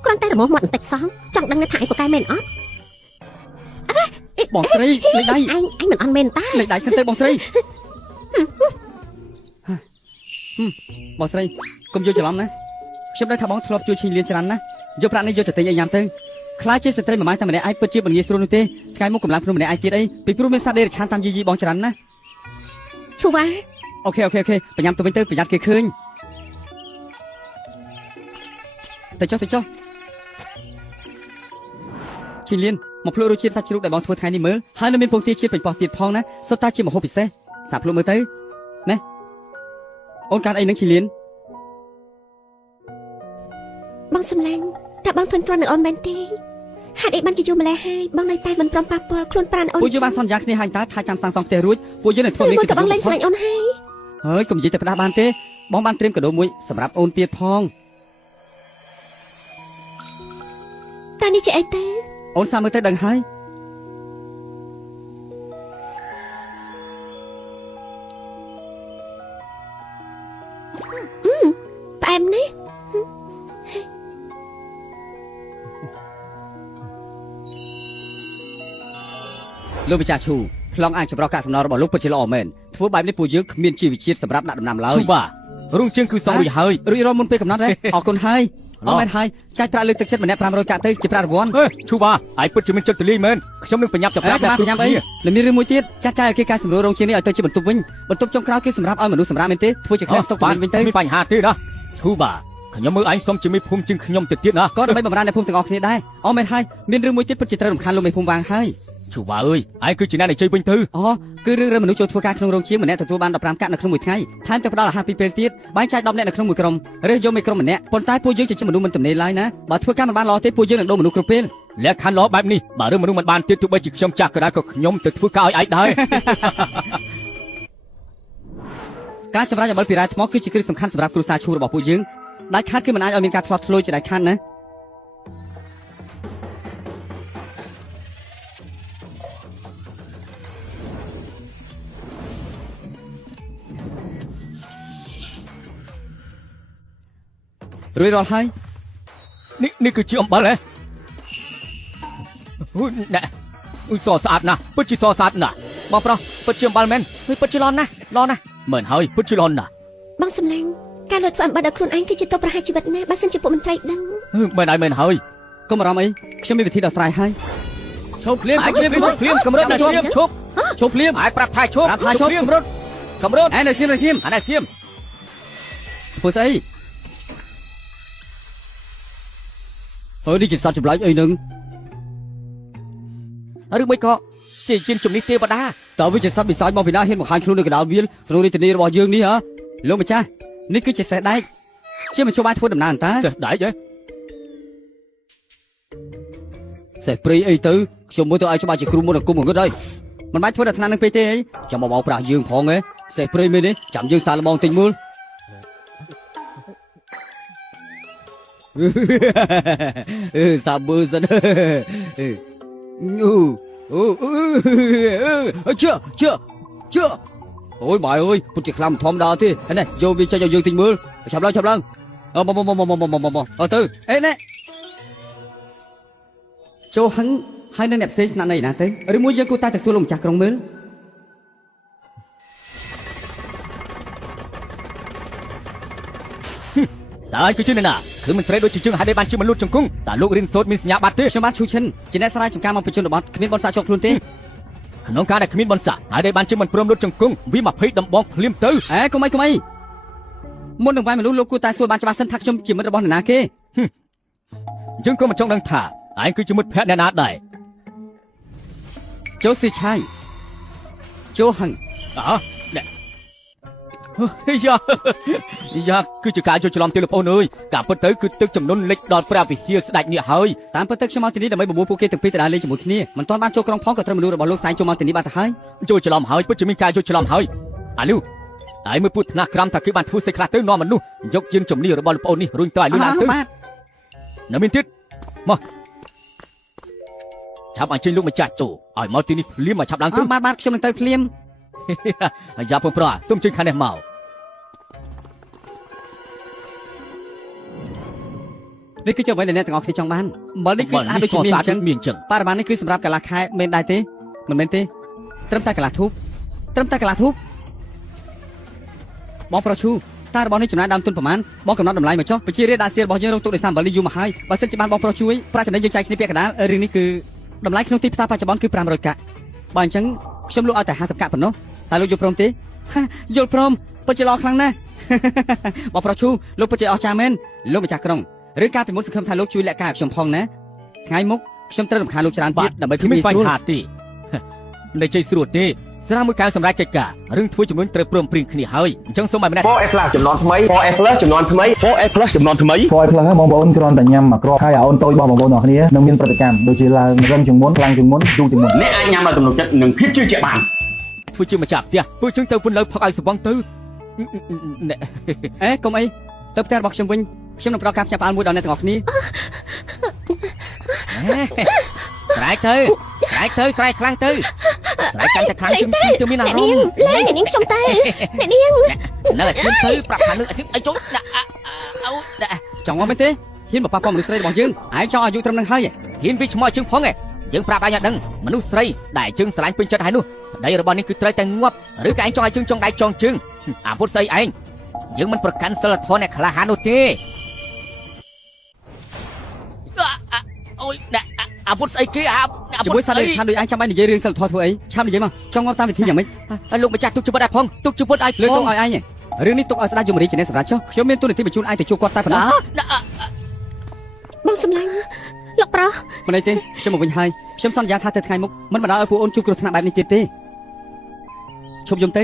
គ្រាន់តែរមាស់មាត់បន្តិចសោះចង់ដឹងថាឯងពូកែមែនអត់ បងស្រីលេខដៃ អញមិនអន់មែនតា លេខដៃសិនទៅបងស្រីបងស្រីកុំយល់ច្រឡំណាខ្ញុំដឹងថាបងធ្លាប់ជួយឈីលៀនច្រើនណាស់យកប្រាក់នេះយកទៅទិញឲ្យញ៉ាំទៅខ្លាចជាស្ត្រីមួយម៉ាយតែម្នាក់ឯងពិតជាមិនងាយស្រួលនោះទេថ្ងៃមុខកម្លាំងខ្លួនម្នាក់ឯងទៀតអីពីព្រោះមានសត្វដេរឆានតាមយីយីបងច្រើនណាស់ ឈូវ៉ា អូខេបញ្ញាំទៅវិញទៅប្រយ័ត្នគេឃើញទៅចុះឈីលៀនមកភ្លក់រសជាតិសាច់ជ្រូកដែលបងធ្វើថ្ងៃនេះមើលហើយនៅមានពងទាជាតិបិញប៉ោះទៀតផងណាសុទ្ធតែជាម្ហូបពិសេសសាប់ភ្លក់មើលទៅណាអូនកាត់អីនឹងឈីលៀន បងសំឡាញ់តើបងធន់ទ្រាំនឹងអូនមែនទេហេតុអីបានជាយូរម្ល៉េះហើយបងនៅតែមិនព្រមប៉ះពាល់ខ្លួនប្រាណអូន ពួកយើងបានសន្យាគ្នាហើយតើថាចាំសាងសង់ផ្ទះរួចពួកយើងនឹងធ្វើ មួយ នេះ ក៏បងលែងស្រឡាញ់អូនហើយ ហើយកុំនិយាយតែផ្ដាស់បានទេបងបានត្រៀមកាដូមួយសម្រាប់អូនទៀតផង តើនេះជាអីទៅ អូនសាកមើលទៅដឹងហើយ ផ្អែមណាស់ លោកម្ចាស់ឈូប្លង់អាចចម្រោះកាកសំណល់របស់លោកពិតជាល្អមែនធ្វើបែបនេះពួកយើងគ្មានជីវជាតិសម្រាប់ដាក់ដំណាំឡើយ ឈូបារោងជើងគឺសងរួចហើយ រួចរាល់មុនពេលកំណត់ហើយអរគុណហើយអរមែនហើយចាច់ប្រាក់លើកទឹកចិត្តម្នាក់500កាក់ទៅជាប្រាក់រង្វាន់ ហេឈូបាឯងពិតជាមានចិត្តទលាយមែនខ្ញុំនឹងប្រញាប់ទៅប្រាប់ បាទប្រញាប់អីនៅមានរឿងមួយទៀតចាត់ចែងឲ្យគេកែសម្រួលរោងជានេះឲ្យទៅជាបន្ទប់វិញបន្ទប់ចុងក្រោយគឺសម្រាប់ឲ្យមនុស្សសម្រាប់មែនទេធ្វើជាក្លឹបស្តុកទៅវិញទៅ មានបញ្ហាទេណាឈូបាខ្ញុំមើលឯងសុំជាមេភូមិជាងខ្ញុំទៅទៀតណា ក៏ដើម្បីបំរើអ្នកភូមិទាំងអស់គ្នាដែរអរមែនហើយមានរឿងមួយទៀតពិតជាត្រូវរំខានលោកមេភូមិវាងហើយ ឈូបាអើយឯងគឺជាអ្នកដែលជ័យវិញទៅ អូគឺរឿងរមនុស្សចូលធ្វើការក្នុងរោងជាម្នាក់ទទួលបាន15កាក់នៅក្នុងមួយថ្ងៃថែមទាំងផ្ដល់អាហារពីរពេលទៀតបែងចែក10នាក់នៅក្នុងមួយក្រុមឬយកមួយក្រុមម្នាក់ប៉ុន្តែពួកយើងជាមនុស្សមិនទំនេរឡើយណាបើធ្វើការមិនបានល្អទេពួកយើងនឹងដូរមនុស្សគ្រប់ពេល លក្ខខណ្ឌល្អបែបនេះបើរឿងមនុស្សមិនបានទៀតទោះបីជាខ្ញុំចាស់ក៏ដោយក៏ខ្ញុំទៅធ្វើការឲ្យឯងដែរ ការចម្រាញ់អំបិលពីរ៉ែថ្មគឺជាគ្រឹះសំខាន់សម្រាប់គ្រួសារឈូរបស់ពួកយើងដាច់ខាតគឺមិនអាចឲ្យមានការធ្លាក់ធ្លុយជាដាច់ខាតណារួចរាល់ហើយ នេះគឺជាអំបិលហ៎អូយណែអូយសស្អាតណាស់ពិតជាសស្អាតណាស់បងប្រុសពិតជាអំបិលមែនហើយពិតជាល្អណាស់មែនហើយពិតជាល្អណាស់ បងសំឡាញ់ការលួចធ្វើអំបិលដល់ខ្លួនឯងគឺជាទោសប្រហារជីវិតណាបើសិនជាពួកមន្ត្រីដឹង មែនហើយក ុំបារម្ភអីខ្ញុំមានវិធីដោះស្រាយហើយឈប់ភ្លាម ឯងភ្លាមកម្រិតឈប់ ឈប់ភ្លាម ឯងប្រាប់ថាឈប់ កម្រិត កម្រិត ឯនៅសៀម អានេះសៀម ធ្វើស្អីហើយនេះជាសត្វចម្លែកអីនឹង ឬមិនក៏ជាជាជំនិះទេវតា តើវាជាសត្វបិសាចមកពីណាហ៊ានបង្ហាញខ្លួននៅកណ្ដាលវាលក្នុងរាជធានីរបស់យើងនេះហ៎លោកម្ចាស់នេះគឺជាសេះដែកជាមិនជួបអាចធ្វើដំណើរតា សេះដែកហ៎ សេះព្រៃអីទៅខ្ញុំមើលទៅឲ្យច្បាស់ជាគ្រូមុនអង្គមងឹតហើយមិនបាច់ធ្វើដល់ថ្នាក់នឹងពេកទេអីចាំមកប្រាស់យើងផងហ៎សេះព្រៃមែនទេចាំយើងសាកល្បងទិញមើល សាមើសិនជើអូយបាយអើយពុតជាខ្លាំងធម្មតាទេនេះយកវាចេញឲ្យយើងទិញមើលឆាប់ឡើងមកទៅអេណែចូលហឹងហើយនៅអ្នកផ្សេងស្នាក់នៅណាទៅឬមួយយើងគួរតែទៅសួរលោកម្ចាស់ក្រុងមើល តើគឺជាអ្នកណាគឺមិនត្រូវដូចជាជើងហេតុអីបានជាមិនលូតជង្គង់តើលោករៀនសូត្រមានសញ្ញាបត្រទេ ខ្ញុំបាទឈូឈិនជាអ្នកស្រាយចំការមកប្រជជនបទគ្មានបនសាជាប់ខ្លួនទេ ក្នុងការដែលគ្មានបនស័កហើយដែលបានជាមិនព្រមលូតជង្គង់វា20ដំបងភ្លាមទៅ អេកុំអីមុននឹងវាយមនុស្សលោកគួរតែសួរបានច្បាស់សិនថាខ្ញុំជាមិត្តរបស់អ្នកណាគេ យើងក៏មិនចង់ដឹងថាឯងគឺជាមិត្តភក្តិអ្នកណាដែរ ចូលស៊ីឆាយចូលហឹង អើ យ៉ាគឺជាការយល់ច្រឡំទេលោកប្អូនអើយការពិតទៅគឺទឹកចំនួនលិចដល់ព្រះវិហារស្ដេចនេះហើយ តាមពិតទៅខ្ញុំមកទីនេះដើម្បីបបួលពួកគេទាំងពីរទៅដើរលេងជាមួយគ្នាមិនទាន់បានចូលក្រុងផងក៏ត្រូវមនុស្សរបស់លោកសែងចូលមកទីនេះបានទៅហើយ យល់ច្រឡំហើយពិតជាមានការយល់ច្រឡំហើយអាលូហើយមើលពុទ្ធណាក្រំថាគឺបានធ្វើសេចក្ដីទៅនាំមនុស្សយកជាងជំនាញរបស់លោកប្អូននេះរុញទៅឲ្យលឺឡើងទៅនៅមានទៀតមកចាប់អញ្ជើញលោកម្ចាស់ចូលឲ្យមកទីនេះភ្លាមមកឆាប់ឡើងទៅ បាទខ្ញុំនឹងទៅភ្លាម អាយ៉ាពងប្រសុំជើងខាងនេះមក នេះគឺជាអ្វីដែលអ្នកទាំងអស់គ្នាចង់បានអំបិលនេះគឺស្អាតដូចជាមានអញ្ចឹង មានអញ្ចឹង បរិមាណនេះគឺសម្រាប់កន្លះខែមិនដែរទេមិនមែនទេត្រឹមតែកន្លះធូបបងប្រុសឈូតើរបស់នេះចំណាយដើមទុនប្រមាណបងកំណត់តម្លៃមកចុះប្រជារាស្ត្រដាសៀរបស់យើងរងទុកដោយសារអំបិលនេះយូរមកហើយបើសិនជាបានបងប្រុសជួយប្រាក់ចំណេញយើងចែកគ្នាពាក់កណ្ដាលរឿងនេះគឺតម្លៃក្នុងទីផ្សារបច្ចុប្បន្នគឺ500កាក់បើអញ្ចឹងខ្ញុំលក់ឲ្យតែ50កាក់ប៉ុណ្ណោះតើលោកយល់ព្រមទេយល់ព្រមពិតជាល្អខ្លាំងណាស់ បងប្រុសឈូលោកពិតជាអស្ចារ្យមែនលោកម្ចាស់ក្រុងឬការពីមុនសង្ឃឹមថាលោកជួយលាក់ការខ្ញុំផងណាថ្ងៃមុខខ្ញុំត្រូវរំខានលោកច្រើនទៀតដើម្បីភាពងាយស្រួល នៃជ័យស្រួលទេស្រាមួយកៅសម្រាប់កិច្ចការរឿងធ្វើជំនួញត្រូវព្រមព្រៀងគ្នាហើយអញ្ចឹងសូមឲ្យម្នាក់ 4A Plus ចំនួនថ្មី 4A Plus ចំនួនថ្មី 4A Plus ចំនួនថ្មី 4A Plus បងប្អូនគ្រាន់តែញ៉ាំមកគ្រាប់ហើយអាអូនតូចរបស់បងប្អូនទាំងគ្នានឹងមានប្រតិកម្មដូចជាឡើងរឹងជាងមុនខ្លាំងជាងមុនយូរជាងមុន អ្នកអាចញ៉ាំដោយទំនុកចិត្តនិងភាពជឿជាក់បាន ធ្វើជាម្ចាស់ផ្ទះពួកជើងទៅពន្លៅផឹកឲ្យសបងទៅ អេកុំអីទៅផ្ទះរបស់ខ្ញុំវិញខ្ញុំនឹងផ្ដល់ការផ្សាយផ្អើលមួយដល់អ្នកទាំងអស់គ្នា ស្រែកទៅស្រែកខ្លាំងទៅស្រែកកាន់តែខ្លាំងជាងទៅមានអារម្មណ៍ លេងអ្នកនាងខ្ញុំទេអ្នកនាង នៅអាឈឹមទៅប្រាប់ថានឹងអាឈឹមឲ្យចូលដាក់អូដាក់ ចង់មកមែនទេហ៊ានមកប៉ះពាល់មនុស្សស្រីរបស់យើងឯងចង់អាយុត្រឹមនឹងហើយ ហ៊ានវិឆ្មោះជើងផងយើងប្រាប់ឲ្យដឹងមនុស្សស្រីដែលជើងស្រឡាញ់ពេញចិត្តហើយនោះប្តីរបស់នេះគឺត្រូវតែងាប់ឬក៏ឯងចង់ឲ្យជើងចង់ដៃចងជើងអាពុតស្អីឯងយើងមិនប្រកាន់សិលធម៌អ្នកក្លាហាននោះទេអូយដាក់អាពុតស្អីគេអាពុត ជាមួយសាច់ឆានដូចឯងចាំបាច់និយាយរឿងសិលធម៌ធ្វើអីឆាប់និយាយមកចង់ងាប់តាមវិធីយ៉ាងម៉េច លោកម្ចាស់ទុកជីវិតឲ្យផងទុកជីវិតឲ្យ លើក ផង ទុកឲ្យឯងរឿងនេះទុកឲ្យស្ដេចយមរាជជាអ្នកសម្រាប់ចុះខ្ញុំមានទូនាទីបញ្ជូនឯងទៅជួបគាត់តែប៉ុណ្ណោះ បងសម្លាញ់ លោកប្រុស មិនអីទេខ្ញុំមកវិញហើយខ្ញុំសន្យាថាទៅថ្ងៃមុខមិនបណ្ដោយឲ្យពួកអូនជួបគ្រោះថ្នាក់បែបនេះទៀតទេឈប់យំទៅ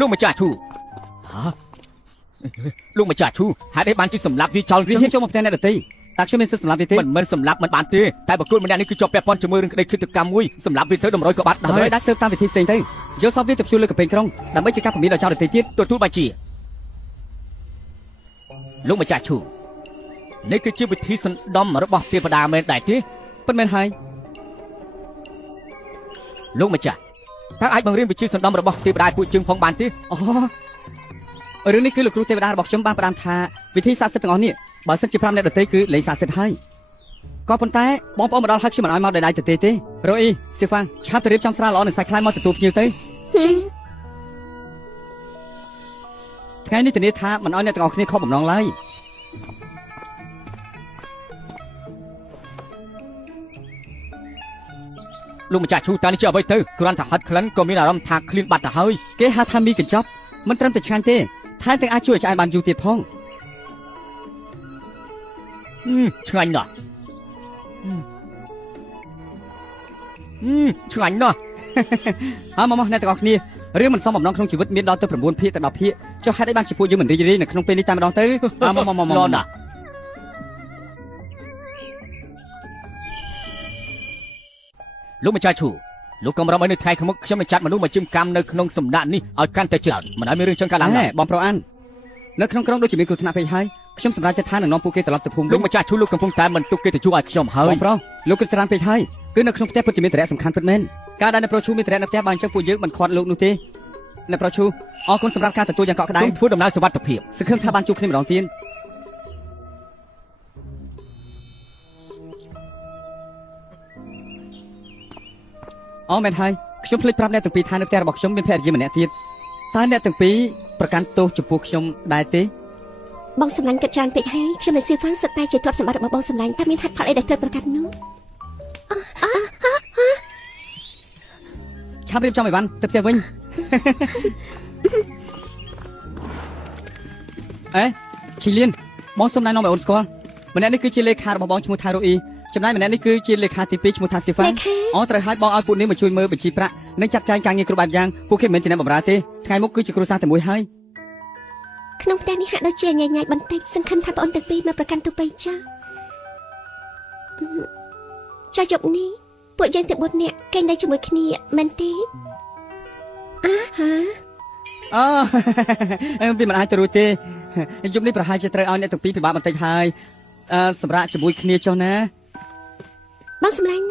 លោកម្ចាស់ឈូលោកម្ចាស់ឈូហេតុអីបានជាសម្លាប់វាចោល វាហ៊ានចូលមកផ្ទះអ្នកដទៃតើខ្ញុំមានសិទ្ធិសម្លាប់វាទេ មិនសម្លាប់មិនបានទេតែបុគ្គលម្នាក់នេះគឺជាប់ពាក់ព័ន្ធជាមួយរឿងក្តីឃាតកម្មមួយសម្លាប់វាទៅតម្រុយក៏បាត់ដែរ ដើម្បីដាច់ស្ទើរតាមវិធីផ្សេងទៅយកសពវាទៅព្យួរលើកពេងក្រុងដើម្បីជាការពមៀនដល់ចោលដទៃទៀត ទទួលបាជាលោកម្ចាស់ឈូនេះគឺជាវិធីសណ្ដំរបស់ទេវតាមែនដែរទេ ពិតមែនហើយ លោកម្ចាស់តើអាចបង្រៀនវិធីសណ្ដំរបស់ទេវតាពួកជើងផងបានទេ អូរឿងនេះគឺលោកគ្រូទេវតារបស់ខ្ញុំបានផ្ដាំថាវិធីស័ក្តិសិទ្ធិទាំងអស់នេះបើសិនជា5អ្នកដទៃគឺលេងស័ក្តិសិទ្ធិហើយក៏ប៉ុន្តែបងប្អូនមកដល់ហើយខ្ញុំមិនឲ្យមកដៃទៅទេរ៉ូអ៊ីស្ទីហ្វាំងឆាប់ទៅរៀបចំស្រាល្អនឹងសាច់ខ្លាយមកទទួលភ្ញៀវទៅថ្ងៃនេះធានាថាមិនឲ្យអ្នកទាំងអស់គ្នាខកបំណងឡើយលោកម្ចាស់ឈូតើនេះជាអ្វីទៅគ្រាន់តែហត់ក្លិនក៏មានអារម្មណ៍ថាឃ្លានបាត់ទៅហើយ គេហៅថាមីកញ្ចប់មិនត្រឹមតែឆ្ងាញ់ទេថែមទាំងអាចជួយឲ្យឆ្អែតបានយូរទៀតផង ឆ្ងាញ់ណាស់ឆ្ងាញ់ណាស់ ហើយមកអ្នកទាំងអស់គ្នារឿងមិនសមបំណងក្នុងជីវិតមានដល់ទៅ9ភាគទៅ10ភាគចុះហេតុអីបានជាពួកយើងមិនរីករាយនៅក្នុងពេលនេះតែម្ដងទៅមក ណាលោកម្ចាស់ឈូលោកកំរំឲ្យនៅថ្ងៃខាងមុខខ្ញុំនឹងចាត់មនុស្សមកជិមកម្មនៅក្នុងសំណាក់នេះឲ្យកាន់តែច្រើនមិនឲ្យមានរឿងចឹងកើតឡើង បងប្រុសអាននៅក្នុងក្រុងដូចជាមានគ្រោះថ្នាក់ពេកហើយខ្ញុំសម្រេចចិត្តថានឹងនាំពួកគេត្រឡប់ទៅភូមិ លោកម្ចាស់ឈូលោកកំពុងតែមិនទុកគេទៅជួបឲ្យខ្ញុំហើយ បងប្រុសលោកគិតច្រើនពេកហើយគឺនៅក្នុងផ្ទះពិតជាមានតរៈសំខាន់ពិតមែនការដែលអ្នកប្រុសឈូមានតរៈនៅផ្ទះបានចឹងពួកយើងមិនខាត់លោកនោះទេអ្នកប្រុសឈូអរគុណសម្រាប់ការទទួលយ៉ាងកក់ក្ដៅ សូមធ្វើដំណើរសុវត្ថិភាព សង្ឃឹមថាបានជួបគ្នាម្ដងទៀតអូមែនហើយខ្ញុំភ្លេចប្រាប់អ្នកទាំងពីរថានៅផ្ទះរបស់ខ្ញុំមានភរិយាម្នាក់ទៀតតើអ្នកទាំងពីរប្រកាន់ទោសចំពោះខ្ញុំដែរទេ បងសម្លាញ់គិតច្រើនពេកហើយខ្ញុំនឹងសៀវហ្វាំងសឹកតែជាទ្រព្យសម្បត្តិរបស់បងសម្លាញ់តែមានហេតុផលអីដែលត្រូវប្រកាន់នោះ ឆាប់រៀបចំអីវ៉ាន់ទៅផ្ទះវិញ អេឈីលៀនបងសុំណែនាំឲ្យអូនស្គាល់ម្នាក់នេះគឺជាលេខារបស់បងឈ្មោះថៃរ៉ូអ៊ី ចំណែកម្នាក់នេះគឺជាលេខាទី2ឈ្មោះថាស៊ីហ្វា លេខា អូត្រូវឲ្យបងឲ្យពួកនេះមកជួយមើលបញ្ជីប្រាក់និងចាត់ចែងការងារគ្រប់បែបយ៉ាងពួកគេមិនមែនជាអ្នកបម្រើទេថ្ងៃមុខគឺជាគ្រួសារតែមួយហើយ ក្នុងផ្ទះនេះហាក់ដូចជាញ៉ៃញ៉ៃបន្តិចសង្ឃឹមថាបងអូនទាំងពីរមកប្រកាន់ទូបីចាចាយប់នេះពួកយើងទាំង4នាក់គេងនៅជាមួយគ្នាមែនទេហា អូ វាមិនអាចទៅរួចទេយប់នេះប្រហែលជាត្រូវឲ្យអ្នកទាំងពីរពិបាកបន្តិចហើយសម្រាប់ជាមួយគ្នាចុះណា បងសម្លាញ់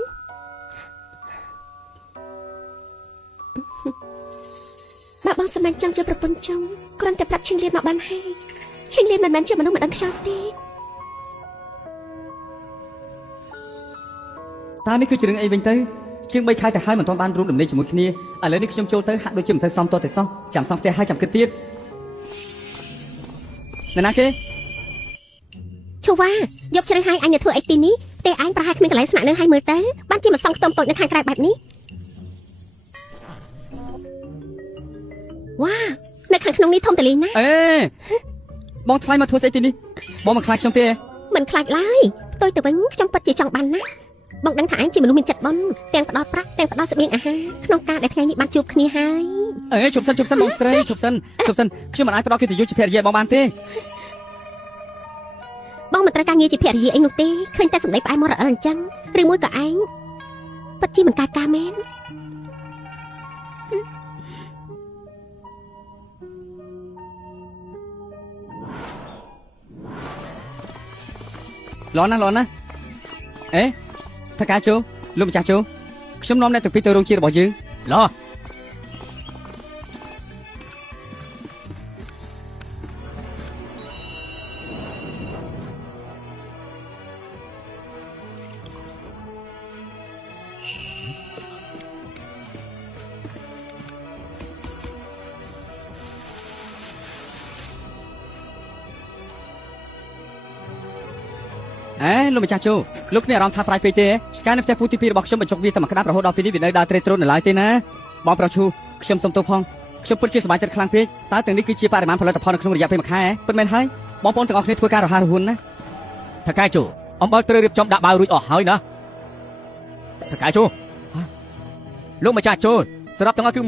បើបងសម្លាញ់ចង់យកប្រពន្ធចុងគ្រាន់តែប្រាប់ឈិងលៀនមកបានហើយឈិងលៀនមិនមែនជាមនុស្សមិនដឹងខ្យល់ទេ តើនេះគឺជារឿងអីវិញទៅជាង3ខែទៅហើយមិនទាន់បានរួមដំណេកជាមួយគ្នាឥឡូវនេះខ្ញុំចូលទៅហាក់ដូចជាមិនសូវសមតទេសោះចាំសង់ផ្ទះហើយចាំគិតទៀតណាគេ ឈូវ៉ាយកជ្រៅហើយអញទៅធ្វើអីទីនេះផ្ទះអញប្រហែលគ្មានកន្លែងស្នាក់នៅហើយមើលទៅបានជាមិនសង់ខ្ទមតូចនៅខាងក្រៅបែបនេះវ៉ានៅខាងក្នុងនេះធំតលីណាស់ អេបងថ្លៃមកធ្វើស្អីទីនេះបងមិនខ្លាចខ្ញុំទេ មិនខ្លាចឡើយផ្ទុយទៅវិញខ្ញុំពិតជាចង់បានណាស់បងដឹងថាអញជាមនុស្សមានចិត្តបុណ្យទាំងផ្ដល់ប្រាក់ទាំងផ្ដល់ស្បៀងអាហារក្នុងការដែលថ្ងៃនេះបានជួបគ្នាហើយ អេជប់សិនបងស្រីជប់សិនខ្ញុំមិនអាចផ្ដល់កិត្តិយសជាភរិយាបងបានទេ បងមិនត្រូវការងារជាភរិយាអីនោះទេឃើញតែសម្ដីផ្អែមមករអិលអញ្ចឹងឬមួយក៏ឯងពិតជាមិនកើតការមែន លន់ណាអេថកាជូលោកម្ចាស់ជូខ្ញុំនាំអ្នកទាំងពីរទៅរោងជារបស់យើង ឡោះ អេលោកម្ចាស់ជូលោកនេះអារម្មណ៍ថាប្រាយពេកទេការនៅផ្ទះពូទី2របស់ខ្ញុំបញ្ចុកវាតែមួយក្តាប់រហូតដល់ពេលនេះវានៅដើរត្រេកត្រោននៅឡើយទេណាបងប្រុសឈូខ្ញុំសុំទោសផងខ្ញុំពិតជាសប្បាយចិត្តខ្លាំងពេកតើទាំងនេះគឺជាបរិមាណផលិតផលនៅក្នុងរយៈពេល1ខែពិតមែនហើយបងប្អូនទាំងអស់គ្នាធ្វើការរហ័សរហួនណា ថកែជូអំបិលត្រូវរៀបចំដាក់បាវរួចអស់ហើយណាថកែជូលោកម្ចាស់ជូសរុបទាំងអស់គឺ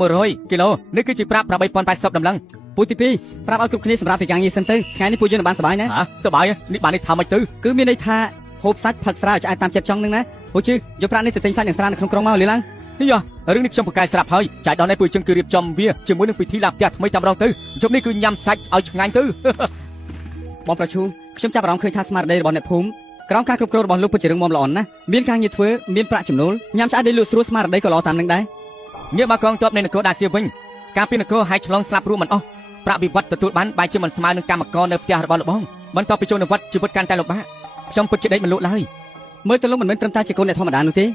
11100 គីឡូនេះគឺជាប្រាក់ 8080 ដំឡឹង ពូទី2ប្រាប់ឲ្យគ្រប់គ្នាសម្រាប់ពីការងារសិនទៅថ្ងៃនេះពួកយើងបានសប្បាយណា សប្បាយនេះបាននេះថាម៉េចទៅ គឺមានន័យថាហូបសាច់ផឹកស្រាឲ្យឆ្អែតតាមចិត្តចង់នឹងណាពូជិយកប្រាក់នេះទៅទិញសាច់និងស្រានៅក្នុងក្រុងមកលីឡើង នេះរឿងនេះខ្ញុំប្រកែកស្រាប់ហើយចាយដល់នេះពួកយើងគឺរៀបចំវាជាមួយនឹងពិធីឡាផ្ទះថ្មីតែម្ដងទៅជប់នេះគឺញ៉ាំសាច់ឲ្យឆ្ងាញ់ទៅ បងប្រុសឈូខ្ញុំចាប់អារម្មណ៍ឃើញថាស្មារតីរបស់អ្នកភូមិក្រោមការគ្រប់គ្រងរបស់លោកពិតជារឹងមាំល្អណាស់មានការងារធ្វើមានប្រាក់ចំណូលញ៉ាំឆ្អែតដីលក់ស្រួលស្មារតីក៏ល្អតាមនឹងដែរ ងាកមកកងទ័ពនៃនគរដាសៀវិញការពីនគរហើយឆ្លងស្លាប់រួមមិនអស់ប្រាក់វិវត្តទទួលបានបែរជាមិនស្មើនឹងកម្មករនៅផ្ទះរបស់លោកបងបន្ទាប់ពីចូលនិវត្តជីវិតកាន់តែលំបាកខ្ញុំពិតជាដេកមិនលក់ឡើយ មើលទៅលោកមិនមែនត្រឹមតែជាកូនអ្នកធម្មតានោះទេ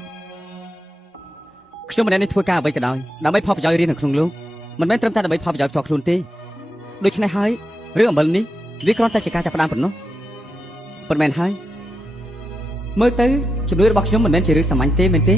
ខ្ញុំមិនដែលនេះធ្វើការអ្វីក៏ដោយដើម្បីផលប្រយោជន៍រៀននៅក្នុងលោកមិនមែនត្រឹមតែដើម្បីផលប្រយោជន៍ផ្ទាល់ខ្លួនទេដូច្នេះហើយរឿងអំបិលនេះវាគ្រាន់តែជាការចាប់ផ្ដើមប៉ុណ្ណោះប៉ុន្មានហើយមើលទៅជំនួយរបស់ខ្ញុំមិនមែនជារឿងសាមញ្ញទេមែនទេ